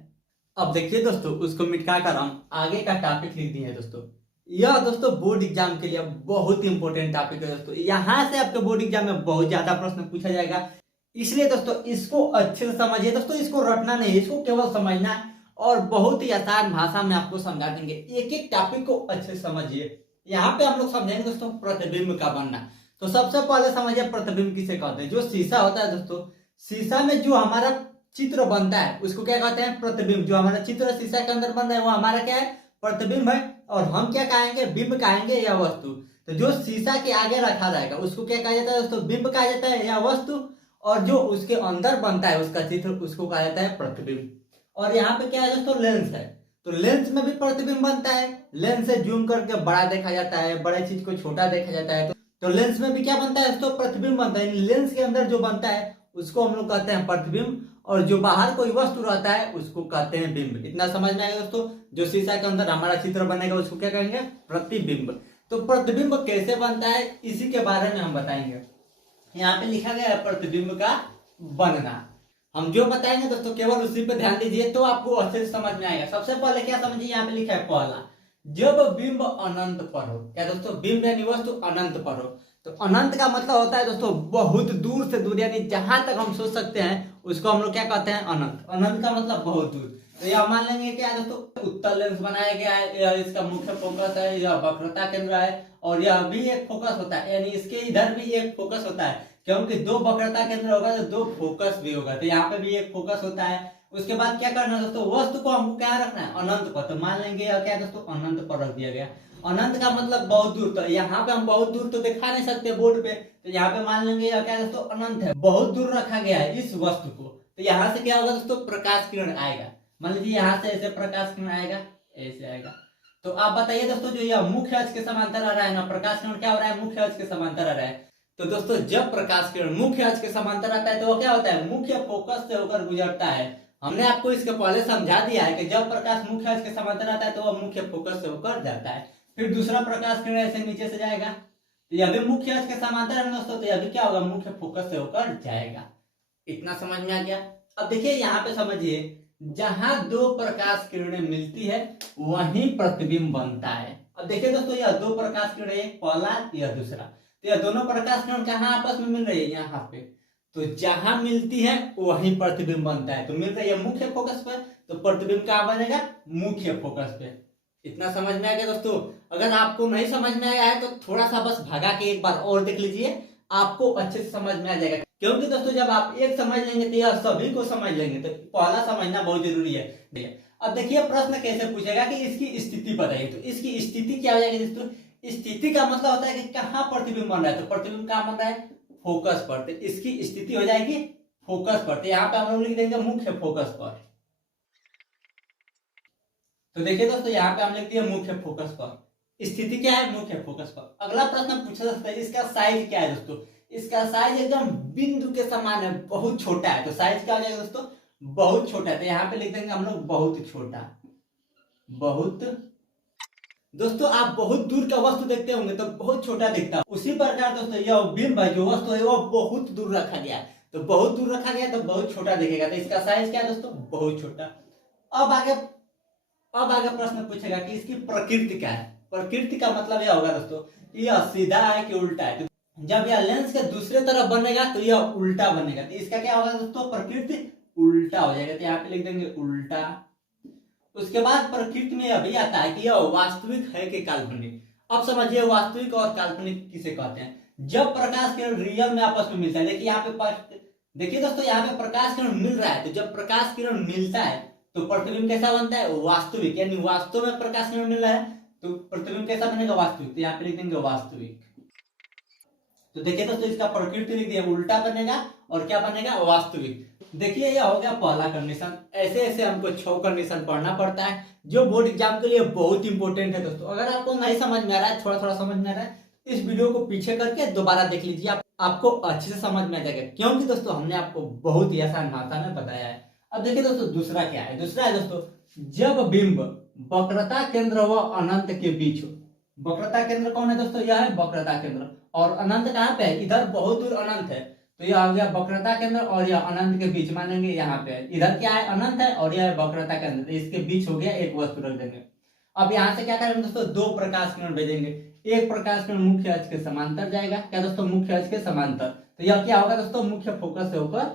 अब देखिए दोस्तों, उसको मिटाकर हम आगे का टॉपिक लिख दिए हैं दोस्तों। यह दोस्तों बोर्ड एग्जाम के लिए बहुत इंपॉर्टेंट टॉपिक है दोस्तों, यहाँ से आपके बोर्ड एग्जाम में बहुत ज्यादा प्रश्न पूछा जाएगा, इसलिए दोस्तों इसको अच्छे से समझिए दोस्तों, इसको रटना नहीं, इसको केवल समझना है और बहुत ही आसान भाषा में आपको समझा देंगे। एक एक टॉपिक को अच्छे से समझिए। यहाँ पे हम लोग समझेंगे दोस्तों प्रतिबिंब का बनना। तो सबसे पहले समझिए प्रतिबिंब किसे कहते हैं। जो शीशा होता है दोस्तों, शीशा में जो हमारा चित्र बनता है उसको क्या कहते हैं, प्रतिबिंब। जो हमारा चित्र शीशा के अंदर बन रहा है वो हमारा क्या है, प्रतिबिंब है। और हम क्या कहेंगे, बिंब कहेंगे या वस्तु। तो जो शीशा के आगे रखा रहेगा उसको क्या कहा जाता है दोस्तों, बिंब कहा जाता है या वस्तु। और जो उसके अंदर बनता है उसका चित्र, उसको कहा जाता है प्रतिबिंब। और यहाँ पे क्या है दोस्तों, लेंस है। तो लेंस में भी प्रतिबिंब बनता है, लेंस से जूम करके बड़ा देखा जाता है, बड़े चीज को छोटा देखा जाता है। तो लेंस में भी क्या बनता है दोस्तों, प्रतिबिंब बनता है। लेंस के अंदर जो बनता है उसको हम लोग कहते हैं प्रतिबिंब, और जो बाहर कोई वस्तु रहता है उसको कहते हैं बिंब। इतना समझ में आएगा दोस्तों। जो शीशा के अंदर हमारा चित्र बनेगा उसको क्या कहेंगे, प्रतिबिंब। तो प्रतिबिंब कैसे बनता है इसी के बारे में हम बताएंगे। यहाँ पे लिखा गया है प्रतिबिंब का बनना। हम जो बताएंगे दोस्तों केवल उसी पे ध्यान दीजिए तो आपको अच्छे से समझ में आएगा। सबसे पहले क्या समझिए, यहाँ पे लिखा है पहला, जब बिंब अनंत पर हो। क्या दोस्तों, बिंब यानी वस्तु अनंत पर हो। तो अनंत का मतलब होता है दोस्तों बहुत दूर से दूर, यानी जहां तक हम सोच सकते हैं उसको हम लोग क्या कहते हैं, अनंत। अनंत का मतलब बहुत दूर। तो यह मान लेंगे क्या दोस्तों, उत्तल लेंस बनाया गया है, यह इसका मुख्य फोकस है, यह वक्रता केंद्र है, और यह भी एक फोकस होता है, यानी इसके इधर भी एक फोकस होता है, क्योंकि दो वक्रता केंद्र होगा तो दो फोकस भी होगा। तो यहाँ पे भी एक फोकस होता है। उसके बाद क्या करना है दोस्तों, वस्तु को हमको क्या रखना है, अनंत पर। तो मान लेंगे क्या दोस्तों, अनंत पर रख दिया गया। अनंत का मतलब बहुत दूर। तो यहाँ पे हम बहुत दूर तो दिखा नहीं सकते बोर्ड पे, तो यहाँ पे मान लेंगे क्या दोस्तों, अनंत है, बहुत दूर रखा गया है इस वस्तु को। तो यहाँ से क्या होगा दोस्तों, प्रकाश किरण आएगा। मान लीजिए यहाँ से ऐसे प्रकाश किरण आएगा, ऐसे आएगा। तो आप बताइए दोस्तों, जो यह मुख्य अक्ष के समांतर आ रहा है ना, प्रकाश किरण क्या हो रहा है, मुख्य अक्ष के समांतर आ रहा है। तो दोस्तों जब प्रकाश किरण मुख्य अक्ष के समांतर आता है तो वो क्या होता है, मुख्य फोकस से होकर गुजरता है। हमने आपको इसके पहले समझा दिया है कि जब प्रकाश मुख्य अक्ष के समांतर आता है तो वह मुख्य फोकस से होकर जाता है। फिर दूसरा प्रकाश किरण ऐसे नीचे से जाएगा, तो यह भी मुख्य अक्ष के समांतर है दोस्तों, तो यह भी क्या होगा, मुख्य फोकस से होकर जाएगा। इतना समझ में आ गया। अब देखिए यहाँ पे समझिए, जहां दो प्रकाश किरणें मिलती है वहीं प्रतिबिंब बनता है। अब देखिए दोस्तों, यह दो प्रकाश किरण, एक पहला यह दूसरा, तो यह दोनों प्रकाश किरण कहाँ आपस में मिल रही है, यहाँ पे। तो जहां मिलती है वहीं प्रतिबिंब बनता है। तो मिल रही है मुख्य फोकस पर, तो प्रतिबिंब कहाँ बनेगा? मुख्य फोकस पे। इतना समझ में आ गया दोस्तों? अगर आपको नहीं समझ में आया है तो थोड़ा सा बस भगा के एक बार और देख लीजिए, आपको अच्छे से समझ में आ जाएगा। क्योंकि दोस्तों जब आप एक समझ लेंगे तो यह सभी को समझ लेंगे। तो पहला समझना बहुत जरूरी है। अब देखिए प्रश्न कैसे पूछेगा कि इसकी स्थिति बताइए। तो इसकी स्थिति क्या हो जाएगी दोस्तों? स्थिति का मतलब होता है कि कहाँ प्रतिबिंब बन रहा है। तो प्रतिबिंब कहाँ बन रहा है? फोकस पर। तो इसकी स्थिति हो जाएगी फोकस पर। तो यहाँ पे हम लोग लिख देंगे मुख्य फोकस पर। तो देखिए दोस्तों यहाँ पे हम लिख दिए मुख्य फोकस पर। स्थिति क्या है? मुख्य फोकस पर। अगला प्रश्न पूछा जा सकता है इसका साइज क्या है दोस्तों? इसका साइज एकदम बिंदु के समान है, बहुत छोटा है। तो साइज क्या हो जाएगा दोस्तों? बहुत छोटा है। तो यहाँ पे लिख देंगे हम लोग बहुत छोटा। बहुत दोस्तों आप बहुत दूर का वस्तु देखते होंगे तो बहुत छोटा दिखता है। उसी प्रकार दोस्तों यह बिंब है, जो वस्तु है वो बहुत दूर रखा गया। तो बहुत दूर रखा गया तो बहुत छोटा दिखेगा। तो इसका साइज क्या है दोस्तों? बहुत छोटा। अब आगे प्रश्न पूछेगा कि इसकी प्रकृति क्या है। प्रकृति का मतलब यह होगा दोस्तों यह सीधा है कि उल्टा है। तो जब यह लेंस के दूसरे तरफ बनेगा तो यह उल्टा बनेगा। तो इसका क्या होगा दोस्तों? प्रकृति उल्टा हो जाएगा। तो यहाँ पे लिख देंगे उल्टा। उसके बाद प्रकृति में अभी आता है कि यह वास्तविक है कि काल्पनिक। अब समझिए वास्तविक और काल्पनिक किसे कहते हैं। जब प्रकाश किरण रियल में आपस में मिलता है, देखिए यहाँ पे देखिए दोस्तों यहाँ पे प्रकाश किरण मिल रहा है। तो जब प्रकाश किरण मिलता है तो प्रतिबिंब कैसा बनता है? वास्तविक। यानी वास्तव में प्रकाश किरण मिल रहा है तो प्रतिबिंब कैसा बनेगा? वास्तविक। तो यहाँ पे लिख देंगे वास्तविक। तो देखिए दोस्तों इसका प्रकृति लिख दिया उल्टा बनेगा और क्या बनेगा? वास्तविक। देखिए यह हो गया पहला कंडीशन। ऐसे ऐसे हमको 6 कंडीशन पढ़ना पड़ता है जो बोर्ड एग्जाम के लिए बहुत इंपॉर्टेंट है दोस्तों। अगर आपको नहीं समझ में आ रहा है, थोड़ा थोड़ा समझ में आ रहा है, इस वीडियो को पीछे करके दोबारा देख लीजिए, आपको अच्छे से समझ में आ जाएगा। क्योंकि दोस्तों हमने आपको बहुत ही आसान भाषा में बताया है। अब देखिए दोस्तों दूसरा क्या है। दूसरा है दोस्तों जब बिंब वक्रता केंद्र व अनंत के बीच हो। वक्रता केंद्र कौन है दोस्तों? यह है वक्रता केंद्र। और अनंत कहाँ पे है? इधर बहुत दूर अनंत है। तो यह आ गया वक्रता केंद्र और यह अनंत के बीच मानेंगे यहाँ पे। इधर क्या है? अनंत है और यह है वक्रता केंद्र। तो इसके बीच हो गया एक वस्तु रख देंगे। अब यहाँ से क्या करेंगे दोस्तों? 2 प्रकाश किरण भेजेंगे। एक प्रकाश किरण मुख्य अक्ष के समांतर जाएगा। क्या दोस्तों? मुख्य अक्ष के समांतर। तो यह क्या होगा दोस्तों? मुख्य फोकस से होकर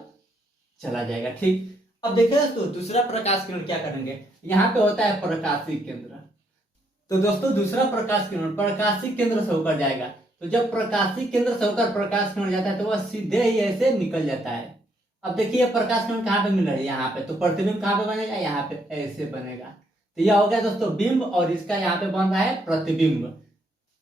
चला जाएगा। ठीक। अब देखिए दोस्तों दूसरा प्रकाश किरण क्या करेंगे। यहाँ पे होता है प्रकाशिक केंद्र। तो दोस्तों दूसरा प्रकाश किरण प्रकाशिक केंद्र से होकर जाएगा। तो जब प्रकाशिक केंद्र से होकर प्रकाश किरण जाता है तो वह सीधे ही ऐसे निकल जाता है। अब देखिए प्रकाश किरण कहाँ पे मिल रहा है? यहाँ पे। तो प्रतिबिंब कहाँ पे बनेगा? यहाँ पे ऐसे बनेगा। तो यह हो गया दोस्तों बिंब और इसका यहाँ पे बन रहा है प्रतिबिंब।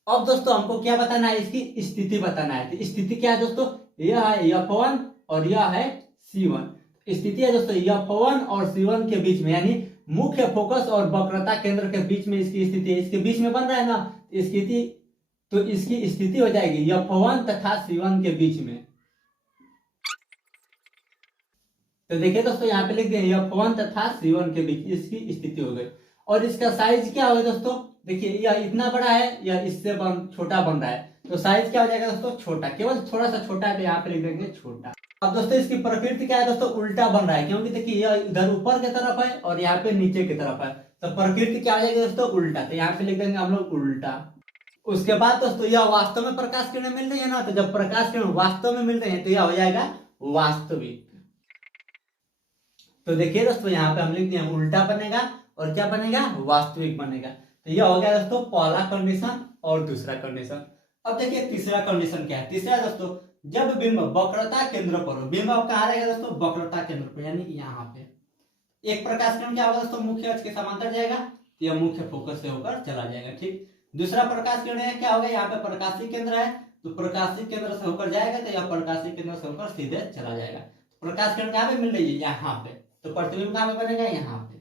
अब दोस्तों हमको क्या बताना है? इसकी स्थिति बताना है। तो स्थिति क्या है दोस्तों? यह है F1 और यह है C1। स्थिति है दोस्तों F1 और C1 के बीच में, यानी मुख्य फोकस और वक्रता केंद्र के बीच में इसकी स्थिति है। इसके बीच में बन रहा है ना स्थिति, तो इसकी स्थिति हो जाएगी F1 तथा C1 के बीच में। तो देखिए दोस्तों यहाँ पे लिख दिए F1 तथा C1 के बीच इसकी स्थिति हो गई। और इसका साइज क्या होगा दोस्तों? देखिए यह इतना बड़ा है, यह इससे छोटा बन रहा है। तो साइज क्या हो जाएगा दोस्तों? छोटा। केवल थोड़ा सा छोटा है तो यहाँ पे लिख देंगे छोटा। अब दोस्तों इसकी प्रकृति क्या है दोस्तों? उल्टा बन रहा है। क्योंकि देखिए यह इधर ऊपर की तरफ है और यहाँ पे नीचे की तरफ है। तो प्रकृति क्या हो जाएगी दोस्तों? उल्टा। तो यहाँ पे लिख देंगे हम लोग उल्टा। उसके बाद दोस्तों यह वास्तव में प्रकाश किरण मिल रही है ना। तो जब प्रकाश किरण वास्तव में मिल रही है तो यह हो जाएगा वास्तविक। तो देखिए दोस्तों यहाँ पे हम लिख दिए उल्टा बनेगा और क्या बनेगा? वास्तविक बनेगा। तो यह हो गया दोस्तों पहला कंडीशन और दूसरा कंडीशन। अब देखिए तीसरा कंडीशन क्या है। तीसरा दोस्तों जब बिंब वक्रता केंद्र पर हो। बिंब अब कहाँ रहेगा दोस्तों? वक्रता केंद्र पर, यानी यहाँ पे। एक प्रकाश किरण क्या होगा दोस्तों? मुख्य अक्ष के समांतर जाएगा। तो यह मुख्य फोकस से होकर चला जाएगा। ठीक। दूसरा प्रकाश किरण है क्या होगा? यहाँ पे प्रकाशिक केंद्र है तो प्रकाशिक केंद्र से होकर जाएगा। तो यह प्रकाशिक केंद्र से होकर सीधे चला जाएगा। प्रकाश किरण कहाँ पे मिल रही है? यहाँ पे। तो प्रतिबिंब कहाँ पे बनेगा? यहाँ पे।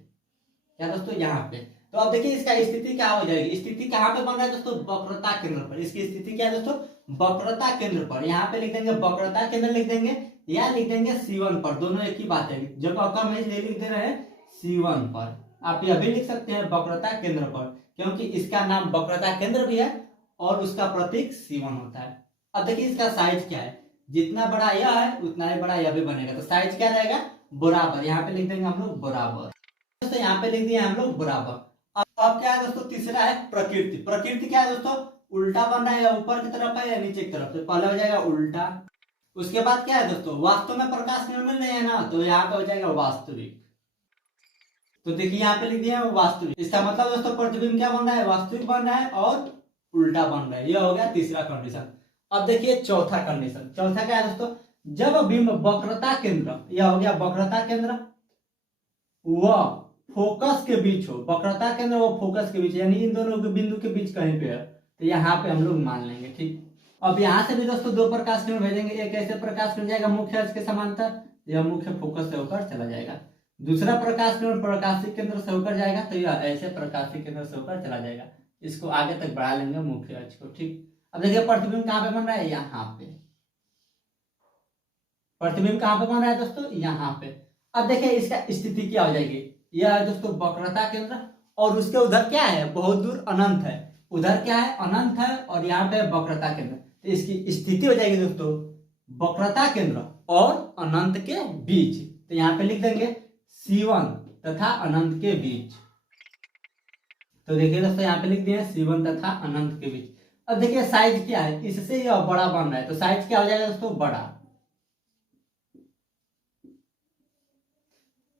क्या दोस्तों? यहाँ पे। तो अब देखिए इसका स्थिति क्या हो जाएगी। स्थिति कहाँ पे बन रहा है दोस्तों? वक्रता केंद्र पर। इसकी स्थिति क्या है दोस्तों? वक्रता केंद्र पर। यहाँ पे लिख देंगे वक्रता केंद्र लिख देंगे या लिख देंगे C1 पर। दोनों एक ही बात है। जब आपका मैं लिख दे रहे हैं C1 पर, आप यह भी लिख सकते हैं वक्रता केंद्र पर, क्योंकि इसका नाम वक्रता केंद्र भी है और उसका प्रतीक C1 होता है। अब देखिए इसका साइज क्या है। जितना बड़ा यह है उतना ही बड़ा यह भी बनेगा। तो साइज क्या रहेगा? बराबर। यहाँ पे लिख देंगे हम लोग बराबर। दोस्तों यहाँ पे लिख दिए हम लोग बराबर। अब क्या है दोस्तों? तीसरा है प्रकृति। प्रकृति क्या है दोस्तों? उल्टा बन रहा है, या ऊपर की तरफ है या नीचे की तरफ। तो पहले हो जाएगा उल्टा। उसके बाद क्या है दोस्तों, वास्तव में प्रकाश किरण मिल रहे हैं ना, तो यहाँ पे हो जाएगा वास्तविक। तो देखिए यहाँ पे लिख दिया है वास्तविक। इसका मतलब दोस्तों प्रतिबिंब क्या बन रहा है, वास्तविक बन रहा है और उल्टा बन रहा है। यह हो गया तीसरा कंडीशन। अब देखिए चौथा कंडीशन। चौथा क्या है दोस्तों, जब बिंब वक्रता केंद्र, यह हो गया वक्रता केंद्र, वह फोकस के बीच हो, वक्रता केंद्र व फोकस के बीच, यानी इन दोनों के बिंदु के बीच कहीं पे है, तो यहाँ पे हम लोग मान लेंगे। ठीक, अब यहाँ से भी दोस्तों दो प्रकाश किरण भेजेंगे। एक ऐसे प्रकाश किरण जाएगा मुख्य अक्ष के समांतर, यह मुख्य फोकस से होकर चला जाएगा। दूसरा प्रकाश किरण प्रकाशी केंद्र से होकर जाएगा, तो यह ऐसे प्रकाशी केंद्र से होकर चला जाएगा। इसको आगे तक बढ़ा लेंगे मुख्य अक्ष को। ठीक, अब देखिए प्रतिबिंब कहाँ पे बन रहा है, यहाँ पे। प्रतिबिंब कहाँ पे बन रहा है दोस्तों, यहाँ पे। अब देखिए इसका स्थिति क्या हो जाएगी, यह है दोस्तों वक्रता केंद्र, और उसके उधर क्या है, बहुत दूर अनंत है। उधर क्या है, अनंत है, और यहाँ पे वक्रता केंद्र। तो इसकी स्थिति हो जाएगी दोस्तों वक्रता केंद्र और अनंत के बीच। तो यहाँ पे लिख देंगे C1 तथा अनंत के बीच। तो देखिए दोस्तों यहाँ पे लिख दिया C1 तथा अनंत के बीच। अब देखिए साइज क्या है, इससे यह बड़ा बन रहा है, तो साइज क्या हो जाएगा दोस्तों, बड़ा।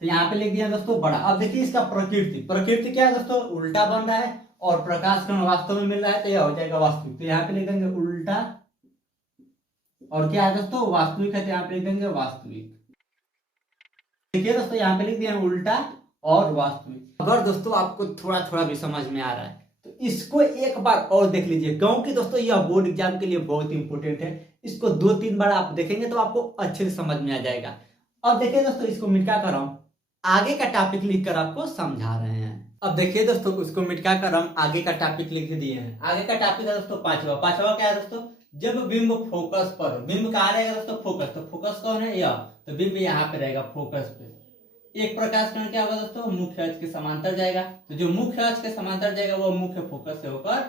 तो यहाँ पे लिख दिया दोस्तों बड़ा। अब देखिए इसका प्रकृति, प्रकृति क्या है दोस्तों, उल्टा बन रहा है, और प्रकाश कण वास्तव में मिल रहा है, तो यह हो जाएगा वास्तविक। तो यहाँ पे लिख देंगे उल्टा, और क्या है दोस्तों, वास्तविक है, तो यहाँ पे लिख देंगे वास्तविक। देखिए दोस्तों यहाँ पे लिख दिया उल्टा और वास्तविक। अगर दोस्तों आपको थोड़ा थोड़ा भी समझ में आ रहा है तो इसको एक बार और देख लीजिए, क्योंकि दोस्तों यह बोर्ड एग्जाम के लिए बहुत इंपॉर्टेंट है। इसको 2-3 बार आप देखेंगे तो आपको अच्छे से समझ में आ जाएगा। अब देखिए दोस्तों इसको मिटा कर हम आगे का टॉपिक लिखकर आपको समझा रहे हैं। अब देखिए दोस्तों उसको मिटा कर हम आगे का टॉपिक लिख दिए हैं। आगे का टॉपिक है दोस्तों पांचवा। पांचवा क्या है दोस्तों, जब बिंब फोकस पर, बिंब कहाँ रहेगा दोस्तों, फोकस। तो फोकस कौन है, यह, तो बिंब यहाँ पे रहेगा फोकस पे। एक प्रकाश किरण क्या होगा दोस्तों, मुख्य अक्ष के समांतर जाएगा। तो जो मुख्य अक्ष के समांतर जाएगा वो मुख्य फोकस से होकर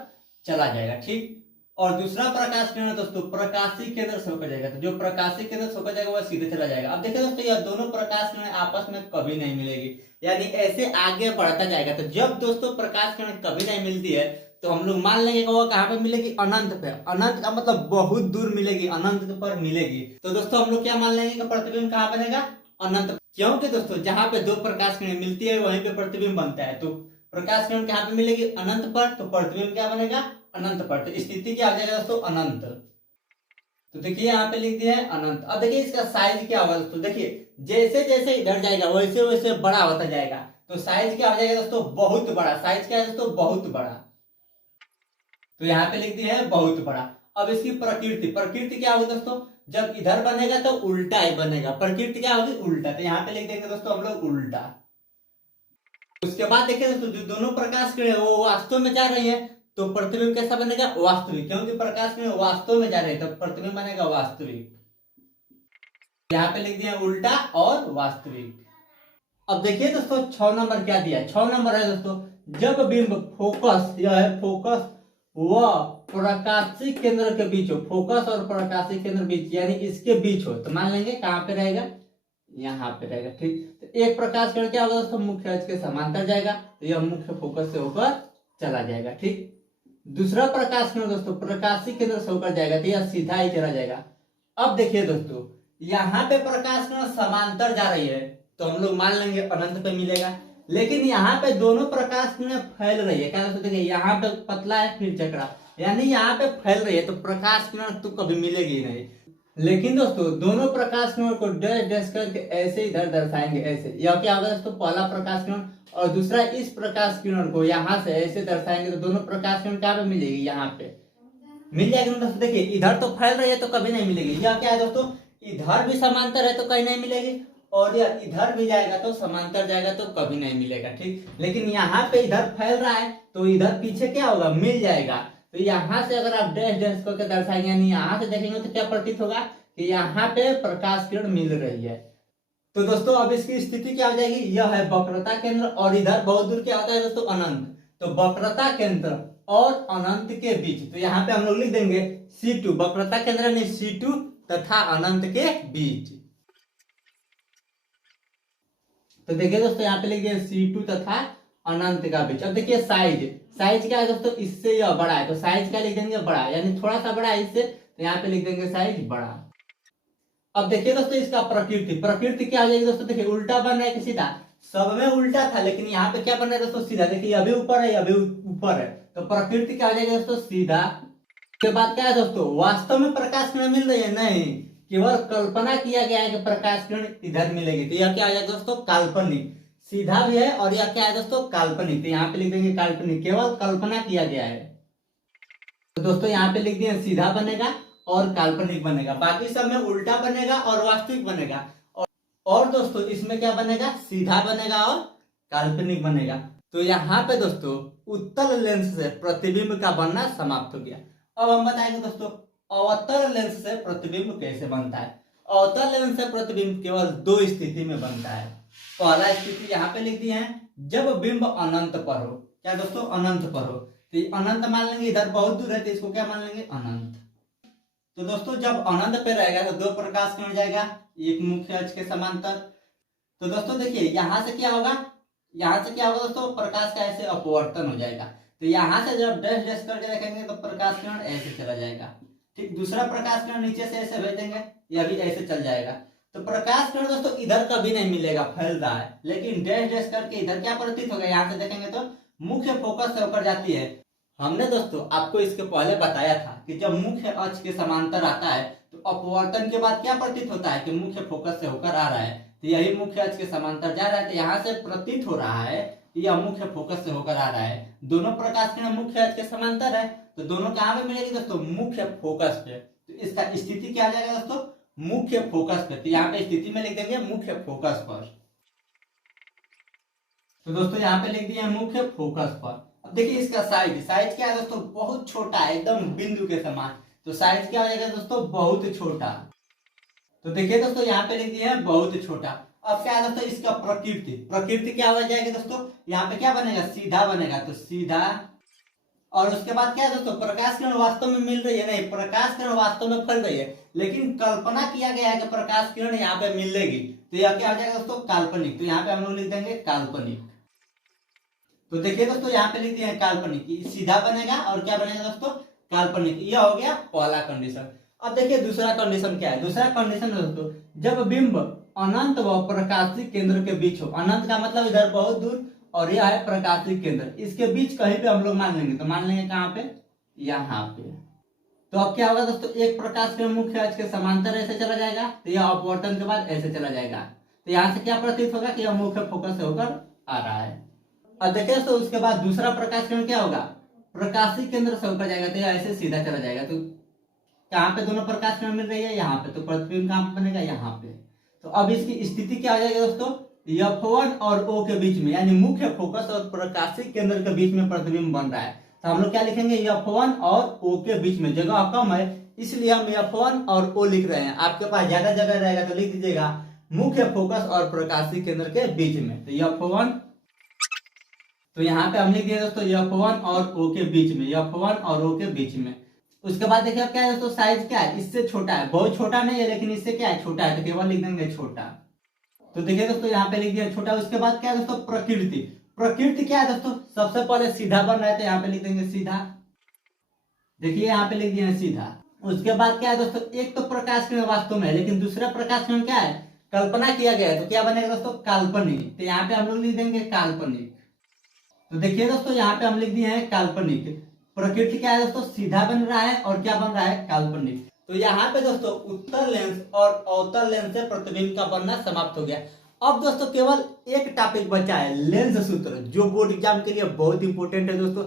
चला जाएगा। ठीक, और दूसरा प्रकाश किरण दोस्तों प्रकाशी केंद्र से होकर जाएगा। तो जो प्रकाशी केंद्र से होकर जाएगा वह सीधे चला जाएगा। अब देखिए दोस्तों यह दोनों प्रकाश किरण आपस में कभी नहीं मिलेगी, यानी ऐसे आगे बढ़ता जाएगा। तो जब दोस्तों प्रकाश किरण कभी नहीं मिलती है तो हम लोग मान लेंगे कि वो कहाँ पे मिलेगी, अनंत पे। अनंत का मतलब बहुत दूर मिलेगी, अनंत पर मिलेगी। तो दोस्तों हम लोग क्या मान लेंगे कि प्रतिबिंब कहाँ बनेगा, अनंत। क्योंकि दोस्तों जहां पे दो प्रकाश किरण मिलती है वहीं पे प्रतिबिंब बनता है। तो प्रकाश किरण कहाँ पे मिलेगी, अनंत पर, तो प्रतिबिंब क्या बनेगा, अनंत पर। तो स्थिति क्या हो जाएगा दोस्तों, अनंत। तो देखिए यहाँ पे लिख दिया है अनंत। अब देखिए इसका साइज क्या होगा दोस्तों, देखिए जैसे जैसे इधर जाएगा वैसे वैसे बड़ा होता जाएगा। तो साइज क्या हो जाएगा दोस्तों, बहुत बड़ा। साइज क्या है दोस्तों, बहुत बड़ा। तो यहाँ पे लिख दिया है बहुत बड़ा। अब इसकी प्रकृति, प्रकृति क्या होगी दोस्तों, जब इधर बनेगा तो उल्टा ही बनेगा। प्रकृति क्या होगी, उल्टा। तो यहाँ पे लिख देंगे दोस्तों हम लोग उल्टा। उसके बाद देखिए दोस्तों जो दोनों प्रकाश किरण वो वास्तव में जा रही है, तो प्रतिबिंब कैसा बनेगा, वास्तविक। क्योंकि प्रकाश किरण वास्तव में जा रहे हैं तो प्रतिबिंब बनेगा वास्तविक। यहाँ पे लिख दिया उल्टा और वास्तविक। अब देखिए दोस्तों 6 नंबर क्या दिया है। 6 नंबर है दोस्तों, जब बिंब फोकस, यह है फोकस, वह प्रकाशी केंद्र के बीच हो। फोकस और प्रकाशी केंद्र बीच, यानी इसके बीच हो, तो मान लेंगे कहाँ पे रहेगा, यहाँ पे रहेगा। ठीक, तो एक प्रकाश किरण क्या होगा दोस्तों, मुख्य अक्ष के समांतर जाएगा, तो यह मुख्य फोकस से होकर चला जाएगा। ठीक, दूसरा प्रकाश किरण दोस्तों प्रकाशी केंद्र से होकर जाएगा, तो यह सीधा ही चला जाएगा। अब देखिए दोस्तों यहाँ पे प्रकाश किरण समांतर जा रही है, तो हम लोग मान लेंगे अनंत पे मिलेगा। लेकिन यहाँ पे दोनों प्रकाश किरण फैल रही है, क्या दोस्तों, देखिए यहाँ पे पतला है फिर चकड़ा, यानी यहाँ पे फैल रही है, तो प्रकाश किरण तो कभी मिलेगी नहीं। लेकिन दोस्तों दोनों प्रकाश किरण को डैश डैश करके ऐसे इधर दर्शाएंगे, ऐसे। यह क्या होगा दोस्तों, पहला प्रकाश किरण, और दूसरा इस प्रकाश किरण को यहाँ से ऐसे दर्शाएंगे, तो दोनों प्रकाश किरण कहाँ पे मिलेगी, यहाँ पे मिल जाएगी दोस्तों। देखिए इधर तो फैल रही है तो कभी नहीं मिलेगी। यह क्या है दोस्तों, इधर भी समांतर है तो कहीं नहीं मिलेगी, और यह इधर भी जाएगा तो समांतर जाएगा तो कभी नहीं मिलेगा। ठीक, लेकिन यहाँ पे इधर फैल रहा है तो इधर पीछे क्या होगा, मिल जाएगा। तो यहाँ से अगर आप डैश डैश करके दर्शाएंगे, यानी यहाँ से देखेंगे तो क्या प्रतीत होगा कि यहाँ पे प्रकाश किरण मिल रही है। तो दोस्तों अब इसकी स्थिति क्या हो जाएगी, यह है वक्रता केंद्र, और इधर बहुत दूर क्या होता है दोस्तों, अनंत। तो वक्रता केंद्र और अनंत के बीच, तो यहाँ पे हम लोग लिख देंगे C2, वक्रता केंद्र में C2 तथा अनंत के बीच। तो देखिए दोस्तों यहाँ पे लिख दिया C2 तथा अनंत का बीच। अब देखिए साइज, साइज क्या है दोस्तों, इससे यह बड़ा है, तो साइज क्या लिख देंगे, बड़ा, यानी थोड़ा सा बड़ा है इससे, तो यहाँ पे लिख देंगे साइज बड़ा। अब देखिए दोस्तों इसका प्रकृति, प्रकृति क्या हो जाएगी दोस्तों, देखिए उल्टा बन रहा है कि सीधा, सब में उल्टा था लेकिन यहाँ पे क्या बन रहा है दोस्तों, सीधा। देखिए अभी ऊपर है अभी ऊपर है, तो प्रकृति क्या हो जाएगी दोस्तों, सीधा। के बाद क्या है दोस्तों, वास्तव में प्रकाश किरण मिल रही है, नहीं, केवल कल्पना किया गया है कि प्रकाश किरण इधर मिलेगी, तो यह क्या हो जाएगा दोस्तों, काल्पनिक। सीधा भी है और यह क्या है दोस्तों, काल्पनिक, तो यहाँ पे लिख देंगे काल्पनिक, केवल कल्पना किया गया है। तो दोस्तों यहाँ पे लिख दिए सीधा बनेगा और काल्पनिक बनेगा, बाकी सब में उल्टा बनेगा और वास्तविक बनेगा। और दोस्तों इसमें क्या बनेगा, सीधा बनेगा और काल्पनिक बनेगा। तो यहाँ पे दोस्तों उत्तल लेंस से प्रतिबिंब का बनना समाप्त हो गया। अब हम बताएंगे दोस्तों अवतल लेंस से प्रतिबिंब कैसे बनता है। अवतल लेंस से प्रतिबिंब केवल दो स्थिति में बनता है। पहला स्थिति यहाँ पे लिख दिए हैं, जब बिंब अनंत पर हो। क्या दोस्तों, अनंत पर हो, तो अनंत मान लेंगे, इधर बहुत दूर है तो इसको क्या मान लेंगे, अनंत। तो दोस्तों जब अनंत पे रहेगा तो दो प्रकाश किरण जाएगा, एक मुख्य अक्ष के समांतर। तो दोस्तों देखिए यहां से क्या होगा, दोस्तों प्रकाश का ऐसे अपवर्तन हो जाएगा। तो यहां से जब डैश डैश करके देखेंगे तो प्रकाश किरण ऐसे चला जाएगा, ठीक। दूसरा प्रकाश किरण नीचे से ऐसे भेजेंगे, यह भी ऐसे चल जाएगा। तो प्रकाश किरण दोस्तों इधर कभी नहीं मिलेगा, फैल रहा है, लेकिन डैश डैश करके इधर क्या प्रतीत होगा, यहाँ से देखेंगे तो मुख्य फोकस से होकर जाती है। हमने दोस्तों आपको इसके पहले बताया था कि जब मुख्य अक्ष के समांतर आता है तो अपवर्तन के बाद क्या प्रतीत होता है कि मुख्य फोकस से होकर आ रहा है, तो यही मुख्य अक्ष के समांतर जा रहा है, तो यहाँ से प्रतीत हो रहा है कि यह मुख्य फोकस से होकर आ रहा है। दोनों प्रकाश किरण मुख्य अक्ष के समांतर है, तो दोनों कहाँ पे मिलेगी दोस्तों, मुख्य फोकस पे। तो इसका स्थिति क्या आ जाएगा दोस्तों, मुख्य फोकस पे। तो यहाँ पे स्थिति में लिख देंगे मुख्य फोकस पर। तो दोस्तों यहाँ पे लिख दिए मुख्य फोकस पर। अब देखिए इसका साइज क्या है दोस्तों, बहुत छोटा है, एकदम बिंदु के समान। तो साइज क्या हो जाएगा दोस्तों, बहुत छोटा। तो देखिए दोस्तों यहाँ पे लिख दिया है बहुत छोटा। अब क्या है दोस्तों इसका प्रकृति क्या हो जाएगी दोस्तों, यहाँ पे क्या बनेगा, सीधा बनेगा, तो सीधा। और उसके बाद क्या है दोस्तों, प्रकाश किरण वास्तव में मिल रही है, नहीं, प्रकाश किरण वास्तव में फैल रही है, लेकिन कल्पना किया गया है कि प्रकाश किरण यहाँ पे मिलेगी, तो यह क्या हो जाएगा दोस्तों, काल्पनिक। तो यहाँ पे हम लोग लिख देंगे काल्पनिक। तो देखिए दोस्तों यहाँ पे लिख दिया है काल्पनिक, सीधा बनेगा और क्या बनेगा दोस्तों, काल्पनिक। यह हो गया पहला कंडीशन। अब देखिए दूसरा कंडीशन क्या है। दूसरा कंडीशन दोस्तों, जब बिंब अनंत व प्रकाशिक केंद्र के बीच हो। अनंत का मतलब इधर बहुत दूर, और यह है प्रकाशिक केंद्र, इसके बीच कहीं पे हम लोग मान लेंगे, तो मान लेंगे कहाँ पे, यहाँ पे। तो अब क्या होगा दोस्तों, एक प्रकाश किरण मुख्य अक्ष के समांतर ऐसे चला जाएगा, तो यह अपवर्तन के बाद ऐसे चला जाएगा। तो यहाँ से क्या प्रतीत होगा कि यह मुख्य फोकस से होकर आ रहा है। और देखिए दोस्तों उसके बाद दूसरा प्रकाश किरण क्या होगा, प्रकाशिक केंद्र से होकर जाएगा, तो यह ऐसे सीधा चला जाएगा। तो कहाँ पे दोनों प्रकाश किरण मिल रही है, यहाँ पे। तो प्रतिबिंब कहाँ पे बनेगा, यहाँ पे। तो अब इसकी स्थिति क्या हो जाएगी दोस्तों, F1 और O के बीच में, यानी मुख्य फोकस और प्रकाशिक केंद्र के बीच में प्रतिबिंब बन रहा है। तो हम लोग क्या लिखेंगे, F1 और O के बीच में। जगह कम है इसलिए हम F1 और O लिख रहे हैं। आपके पास ज्यादा जगह रहेगा तो लिख दीजिएगा मुख्य फोकस और प्रकाशिक केंद्र के बीच में। तो F1, तो यहाँ पे हम लिख दिए दोस्तों F1 और O के बीच में, F1 और O के बीच में। उसके बाद देखिए अब क्या है दोस्तों, साइज क्या है, इससे छोटा है, बहुत छोटा नहीं है लेकिन इससे क्या है, छोटा है, तो केवल लिख देंगे छोटा। तो देखिए दोस्तों यहाँ पे लिख दिया छोटा। उसके बाद क्या है दोस्तों, प्रकृति क्या है दोस्तों, सबसे पहले सीधा बन रहा है, तो यहाँ पे लिख देंगे सीधा। देखिए यहाँ पे लिख दिया सीधा। उसके बाद क्या है दोस्तों, एक तो प्रकाश किरण वास्तव में है, लेकिन दूसरा प्रकाश किरण क्या है, कल्पना किया गया है, तो क्या बनेगा दोस्तों, काल्पनिक। तो यहाँ पे हम लोग लिख देंगे काल्पनिक। तो देखिए दोस्तों यहाँ पे हम लिख दिए हैं काल्पनिक। प्रकृति क्या है दोस्तों, सीधा बन रहा है, और क्या बन रहा है, काल्पनिक। तो यहाँ पे दोस्तों उत्तल लेंस और अवतल लेंस से प्रतिबिंब का बनना समाप्त हो गया। अब दोस्तों केवल एक टॉपिक बचा है, लेंस सूत्र, जो बोर्ड एग्जाम के लिए बहुत इंपॉर्टेंट है दोस्तों।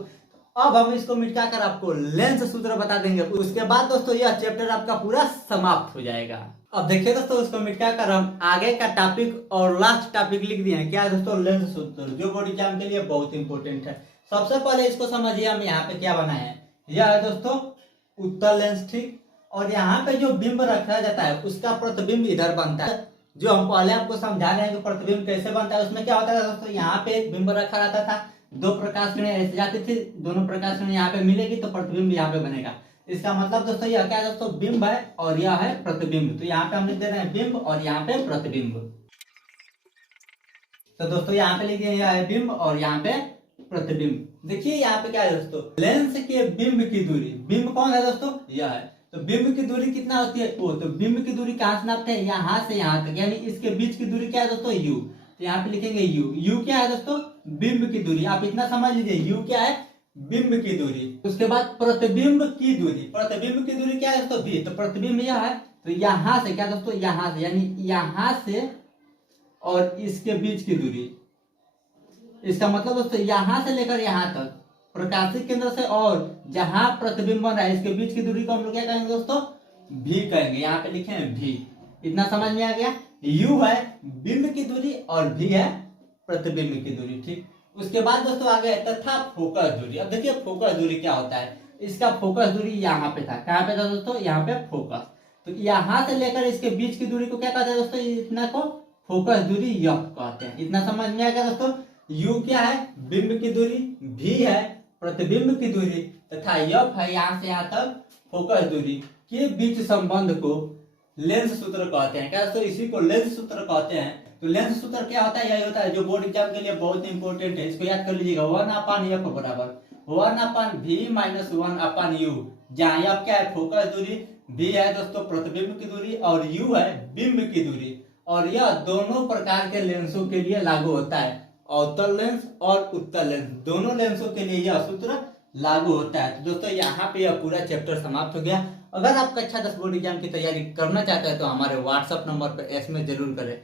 अब हम इसको मिटा कर आपको लेंस सूत्र बता देंगे। उसके बाद दोस्तों यह चैप्टर आपका पूरा समाप्त हो जाएगा। अब देखिए दोस्तों उसको मिटा कर हम आगे का टॉपिक और लास्ट टॉपिक लिख दिए हैं। क्या है दोस्तों, लेंस सूत्र, जो बोर्ड एग्जाम के लिए बहुत इंपॉर्टेंट है। सबसे पहले इसको समझिए, हम यहाँ पे क्या बनाए हैं। यह है दोस्तों उत्तल लेंस, ठीक। और यहाँ पे जो बिंब रखा जाता है उसका प्रतिबिंब इधर बनता है। जो हम पहले आपको समझा रहे हैं कि प्रतिबिंब कैसे बनता है, उसमें क्या होता है दोस्तों, यहाँ पे एक बिंब रखा रहता था, दो प्रकाश किरणें ऐसे जाती थी, दोनों प्रकाश किरणें यहाँ पे मिलेगी तो प्रतिबिंब यहाँ पे बनेगा। इसका मतलब दोस्तों यह क्या है दोस्तों, बिंब है और यह है प्रतिबिंब। तो यहाँ पे हम लिख दे रहे हैं बिंब और यहाँ पे प्रतिबिंब। तो दोस्तों यहाँ पे लिख दिए, यह है बिंब और यहाँ पे प्रतिबिंब। देखिए यहाँ पे क्या है दोस्तों, लेंस के बिंब की दूरी, बिंब कौन है दोस्तों, यह है, तो बिंब की दूरी कितना होती है ओ, तो बिंब की दूरी कहां से नापते हैं, यहां से यहां तक, यानी इसके बीच की दूरी क्या है दोस्तों यू। तो यहाँ पे लिखेंगे यू, यू क्या है दोस्तों बिंब की दूरी, आप इतना समझ लीजिए यू क्या है बिंब की दूरी। उसके बाद प्रतिबिंब की दूरी, प्रतिबिंब की दूरी क्या है दोस्तों भी, तो प्रतिबिंब यह है, तो यहां से क्या दोस्तों यहां से, यानी यहां से और इसके बीच की दूरी, इसका मतलब दोस्तों यहां से लेकर यहां तक प्रकाशिक केंद्र से और जहां प्रतिबिंब बन रहा है इसके बीच की दूरी को हम लोग क्या कहेंगे दोस्तों भी कहेंगे, यहाँ पे लिखे हैं भी। इतना समझ में आ गया, u है बिंब की दूरी और v है प्रतिबिंब की दूरी। ठीक, उसके बाद दोस्तों आ गया तथा फोकस दूरी। अब देखिए फोकस दूरी क्या होता है, इसका फोकस दूरी यहाँ पे था, कहाँ पे था दोस्तों यहाँ पे फोकस, तो यहाँ से लेकर इसके बीच की दूरी को क्या कहते हैं दोस्तों, इतना को फोकस दूरी यफ कहते हैं। इतना समझ में आ गया दोस्तों, u क्या है बिंब की दूरी, v है प्रतिबिंब की दूरी तथा यफ है यहाँ से यहाँ तक फोकस दूरी के बीच संबंध को लेंस सूत्र कहते हैं। क्या दोस्तों इसी को लेंस सूत्र कहते हैं। तो लेंस सूत्र क्या होता है, यही होता है जो बोर्ड एग्जाम के लिए बहुत इंपॉर्टेंट है, इसको याद कर लीजिएगा 1/f बराबर 1/v माइनस 1/u, जहाँ एफ क्या है फोकस दूरी, v है दोस्तों प्रतिबिंब की दूरी और u है बिंब की दूरी। और यह दोनों प्रकार के लेंसों के लिए लागू होता है, अवतल लेंस और उत्तल लेंस, दोनों लेंसों के लिए यह सूत्र लागू होता है। तो दोस्तों यहाँ पे यह पूरा चैप्टर समाप्त हो गया। अगर आप कक्षा 10 बोर्ड एग्जाम की तैयारी करना चाहते हैं तो हमारे व्हाट्सएप नंबर पर एसएमएस जरूर करें।